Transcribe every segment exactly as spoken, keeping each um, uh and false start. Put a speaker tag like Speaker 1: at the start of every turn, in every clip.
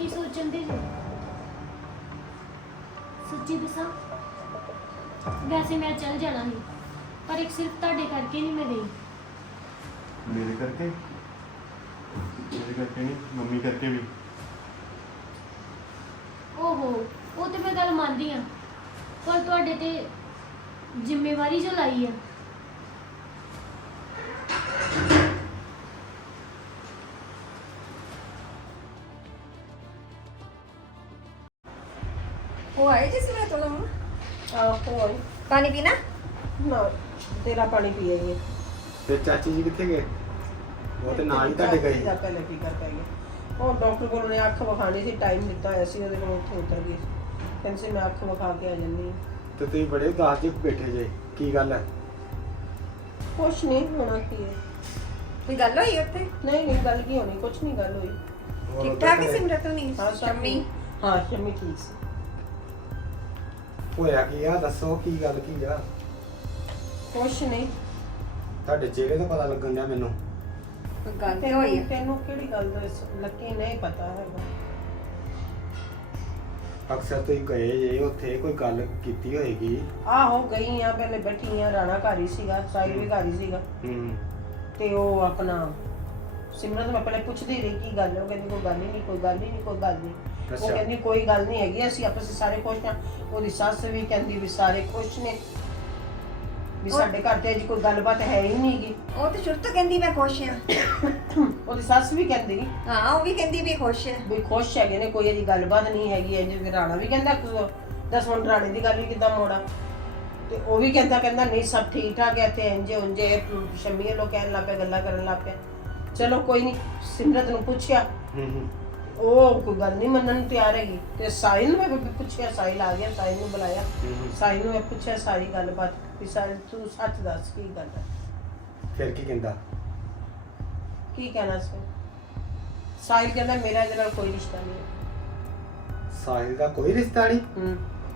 Speaker 1: ਕੀ ਸੋਚਣ ਦੇ ਜੀ ਸੱਚੀ ਦੱਸਾਂ ਵੈਸੇ ਮੈਂ ਚੱਲ ਜਾਣਾ ਸੀ ਪਰ ਇੱਕ ਸਿਰਫ ਤੁਹਾਡੇ ਕਰਕੇ ਨਹੀਂ ਮੈਂ ਗਈ।
Speaker 2: ਮੇਰੇ ਕਰਕੇ ਮੇਰੇ ਕਰਕੇ ਨਹੀਂ ਮੰਮੀ ਕਰਕੇ ਵੀ।
Speaker 1: ਓਹੋ ਉਹ ਤੇ ਮੈਂ ਗੱਲ ਮੰਨਦੀ ਆ ਪਰ ਤੁਹਾਡੇ ਤੇ ਜ਼ਿੰਮੇਵਾਰੀ ਜੋ ਲਾਈ ਆ
Speaker 3: वो आए जिसमें तो ना
Speaker 4: ਆਹੋ
Speaker 3: पानी पीना
Speaker 4: ਨਾ ਤੇਰਾ ਪਾਣੀ ਪੀਏਗੇ
Speaker 2: ਤੇ ਚਾਚੀ ਜੀ ਕਿੱਥੇ ਗਏ? ਉਹ ਤੇ ਨਾਲ ਹੀ ਤੁਹਾਡੇ ਗਏ।
Speaker 4: ਜਾ ਪਹਿਲੇ ਕੀ ਕਰ ਪਾਏਗੇ ਉਹ ਡਾਕਟਰ ਕੋਲ ਉਹਨੇ ਅੱਖ ਵਿਖਾਣੀ ਸੀ ਟਾਈਮ ਦਿੱਤਾ ਹੋਇਆ ਸੀ ਉਹਦੇ ਕੋਲ ਉੱਥੇ ਉਤਰ ਗਈ ਕਹਿੰਦੇ ਸੀ ਮੈਂ ਅੱਖ ਵਿਖਾ ਕੇ ਆ ਜੰਨੀ
Speaker 2: ਤੇ ਤੁਸੀਂ ਬੜੇ ਉਦਾਸ ਜਿਹੇ ਬੈਠੇ ਜੇ, ਕੀ ਗੱਲ ਹੈ?
Speaker 4: ਕੁਛ ਨਹੀਂ ਹੋਣਾ ਕੀ ਹੈ
Speaker 3: कोई गल होई उत्थे
Speaker 4: ਨਹੀਂ ਨਹੀਂ ਗੱਲ ਕੀ ਹੋਣੀ ਕੁਛ ਨਹੀਂ ਗੱਲ ਹੋਈ
Speaker 2: ਹੋਰ
Speaker 3: ठीक
Speaker 2: ਉੱਧਰ
Speaker 3: ठाक है
Speaker 2: ਘਰੇ
Speaker 3: सिमरत होनी
Speaker 4: ਹਾਂ ਸਭ
Speaker 3: शम्मी
Speaker 4: ਠੀਕ। ਹਾਂ ਸ਼ਮੀ ਠੀਕ ਸੀ
Speaker 2: ਹੋਇਆ ਕੀ ਆ? ਦੱਸੋ ਕੀ ਗੱਲ ਕੀ ਆ?
Speaker 4: ਕੁਛ ਨਹੀਂ
Speaker 2: ਤੁਹਾਡੇ ਚਿਹਰੇ ਤੋਂ ਪਤਾ ਲੱਗਣ ਡਿਆ ਮੈਨੂੰ।
Speaker 3: कोई गल ते
Speaker 4: ਤੈਨੂੰ
Speaker 3: होई है
Speaker 4: ਤੈਨੂੰ ਕਿਹੜੀ ਗੱਲ ਦਾ ਇਸ- ਲੱਕੀ ਨਹੀਂ ਪਤਾ ਹੈਗਾ
Speaker 2: ਅਕਸਰ ਤੁਸੀਂ ਗਏ ਜੇ ਉੱਥੇ ਕੋਈ ਗੱਲ ਕੀਤੀ ਹੋਏਗੀ।
Speaker 4: ਆਹੋ ਗਈ ਆ ਪਹਿਲੇ ਬੈਠੀ ਆ ਰਾਣਾ ਘਰ ਹੀ ਸੀਗਾ ਸਾਹਿਲ ਵੀ ਘਰ ਹੀ ਸੀਗਾ
Speaker 2: ਹੂੰ
Speaker 4: ਤੇ ਉਹ ਆਪਣਾ ਸਿਮਰਤ ਮੈਂ ਪਹਿਲੇ ਪੁੱਛਦੀ ਰਹੀ ਕੀ ਗੱਲ ਹੈ ਉਹ ਕਹਿੰਦੀ ਕੋਈ ਗੱਲ ਹੀ ਨਹੀਂ ਕੋਈ ਗੱਲ ਹੀ ਨਹੀਂ ਕੋਈ ਗੱਲ ਨਹੀਂ ਉਹ
Speaker 2: ਅੱਛਾ।
Speaker 4: ਕਹਿੰਦੀ ਕੋਈ ਗੱਲ ਨਹੀਂ ਹੈਗੀ ਅਸੀਂ ਆਪਸ ਵਿੱਚ ਸਾਰੇ ਖੁਸ਼ ਹਾਂ ਉਹਦੀ ਸੱਸ ਵੀ ਕਹਿੰਦੀ ਵੀ ਸਾਰੇ ਖੁਸ਼ ਨੇ ਵੀ
Speaker 3: ਉਹ-
Speaker 4: ਸਾਡੇ ਘਰ ਤੇ ਅਜੀ ਕੋਈ ਗੱਲਬਾਤ ਹੈ ਹੀ ਨਹੀਂ ਗੀ
Speaker 3: ਉਹ ਤੇ ਸ਼ੁਰੂ ਤੋਂ ਕਹਿੰਦੀ ਮੈਂ ਖੁਸ਼ ਹਾਂ
Speaker 4: ਉਹਦੀ ਸੱਸ ਵੀ ਕਹਿੰਦੀ
Speaker 3: ਹਾਂ ਉਹ ਵੀ ਕਹਿੰਦੀ ਵੀ ਖੁਸ਼ ਹੈ
Speaker 4: ਵੀ ਖੁਸ਼ ਹੈਗੇ ਨੇ ਕੋਈ ਅਜੀ ਗੱਲਬਾਤ ਨਹੀਂ ਹੈਗੀ ਇੰਜ ਫਿਰ ਰਾਣਾ ਵੀ ਕਹਿੰਦਾ ਦਸ ਮਿੰਟ ਰਾਣੇ ਦੀ ਗੱਲ ਵੀ ਕਿੱਦਾਂ ਮੋੜਾ ਤੇ ਉਹ ਵੀ ਕਹਿੰਦਾ ਕਹਿੰਦਾ ਨਹੀਂ ਸਭ ਠੀਕ ਠਾਕ ਹੈ ਤੇ ਇੰਜੇ ਉਂਜੇ ਸ਼ਮੀਰ ਲੋਕ ਕਹਿਣ ਲੱਗ ਪਿਆ ਗੱਲਾਂ ਕਰਨ ਲੱਗ ਪਿਆ ਚਲੋ ਕੋਈ ਨਹੀਂ ਸਿਮਰਤ ਨੂੰ ਪੁੱਛਿਆ
Speaker 2: ਹੂੰ ਹੂੰ
Speaker 4: ਉਹ ਕੋਈ ਗੱਲ ਨਹੀਂ ਮੰਨਣ ਨੂੰ ਤਿਆਰ ਹੈਗੀ ਤੇ ਸਾਹਿਲ ਨੂੰ ਮੈਂ ਵੀ ਪੁੱਛਿਆ ਸਾਹਿਲ ਆ ਗਿਆ ਸਾਹਿਲ ਨੂੰ ਬੁਲਾਇਆ
Speaker 2: ਹੂੰ, ਹੂੰ।
Speaker 4: ਸਾਹਿਲ ਨੂੰ ਮੈਂ ਪੁੱਛਿਆ ਸਾਰੀ ਗੱਲਬਾਤ ਵੀ ਸਾਹਿਲ ਤੂੰ ਸੱਚ ਦੱਸ ਕੀ ਗੱਲ ਹੈ
Speaker 2: ਫਿਰ ਕੀ ਕਹਿੰਦਾ?
Speaker 4: ਕੀ ਕਹਿਣਾ ਸੀ ਸਾਹਿਲ ਕਹਿੰਦਾ ਮੇਰਾ ਇਹਦੇ ਨਾਲ ਕੋਈ ਰਿਸ਼ਤਾ ਨਹੀਂ ਹੈ
Speaker 2: ਸਾਹਿਲ ਦਾ ਕੋਈ ਰਿਸ਼ਤਾ ਨਹੀਂ?
Speaker 4: ਹੂੰ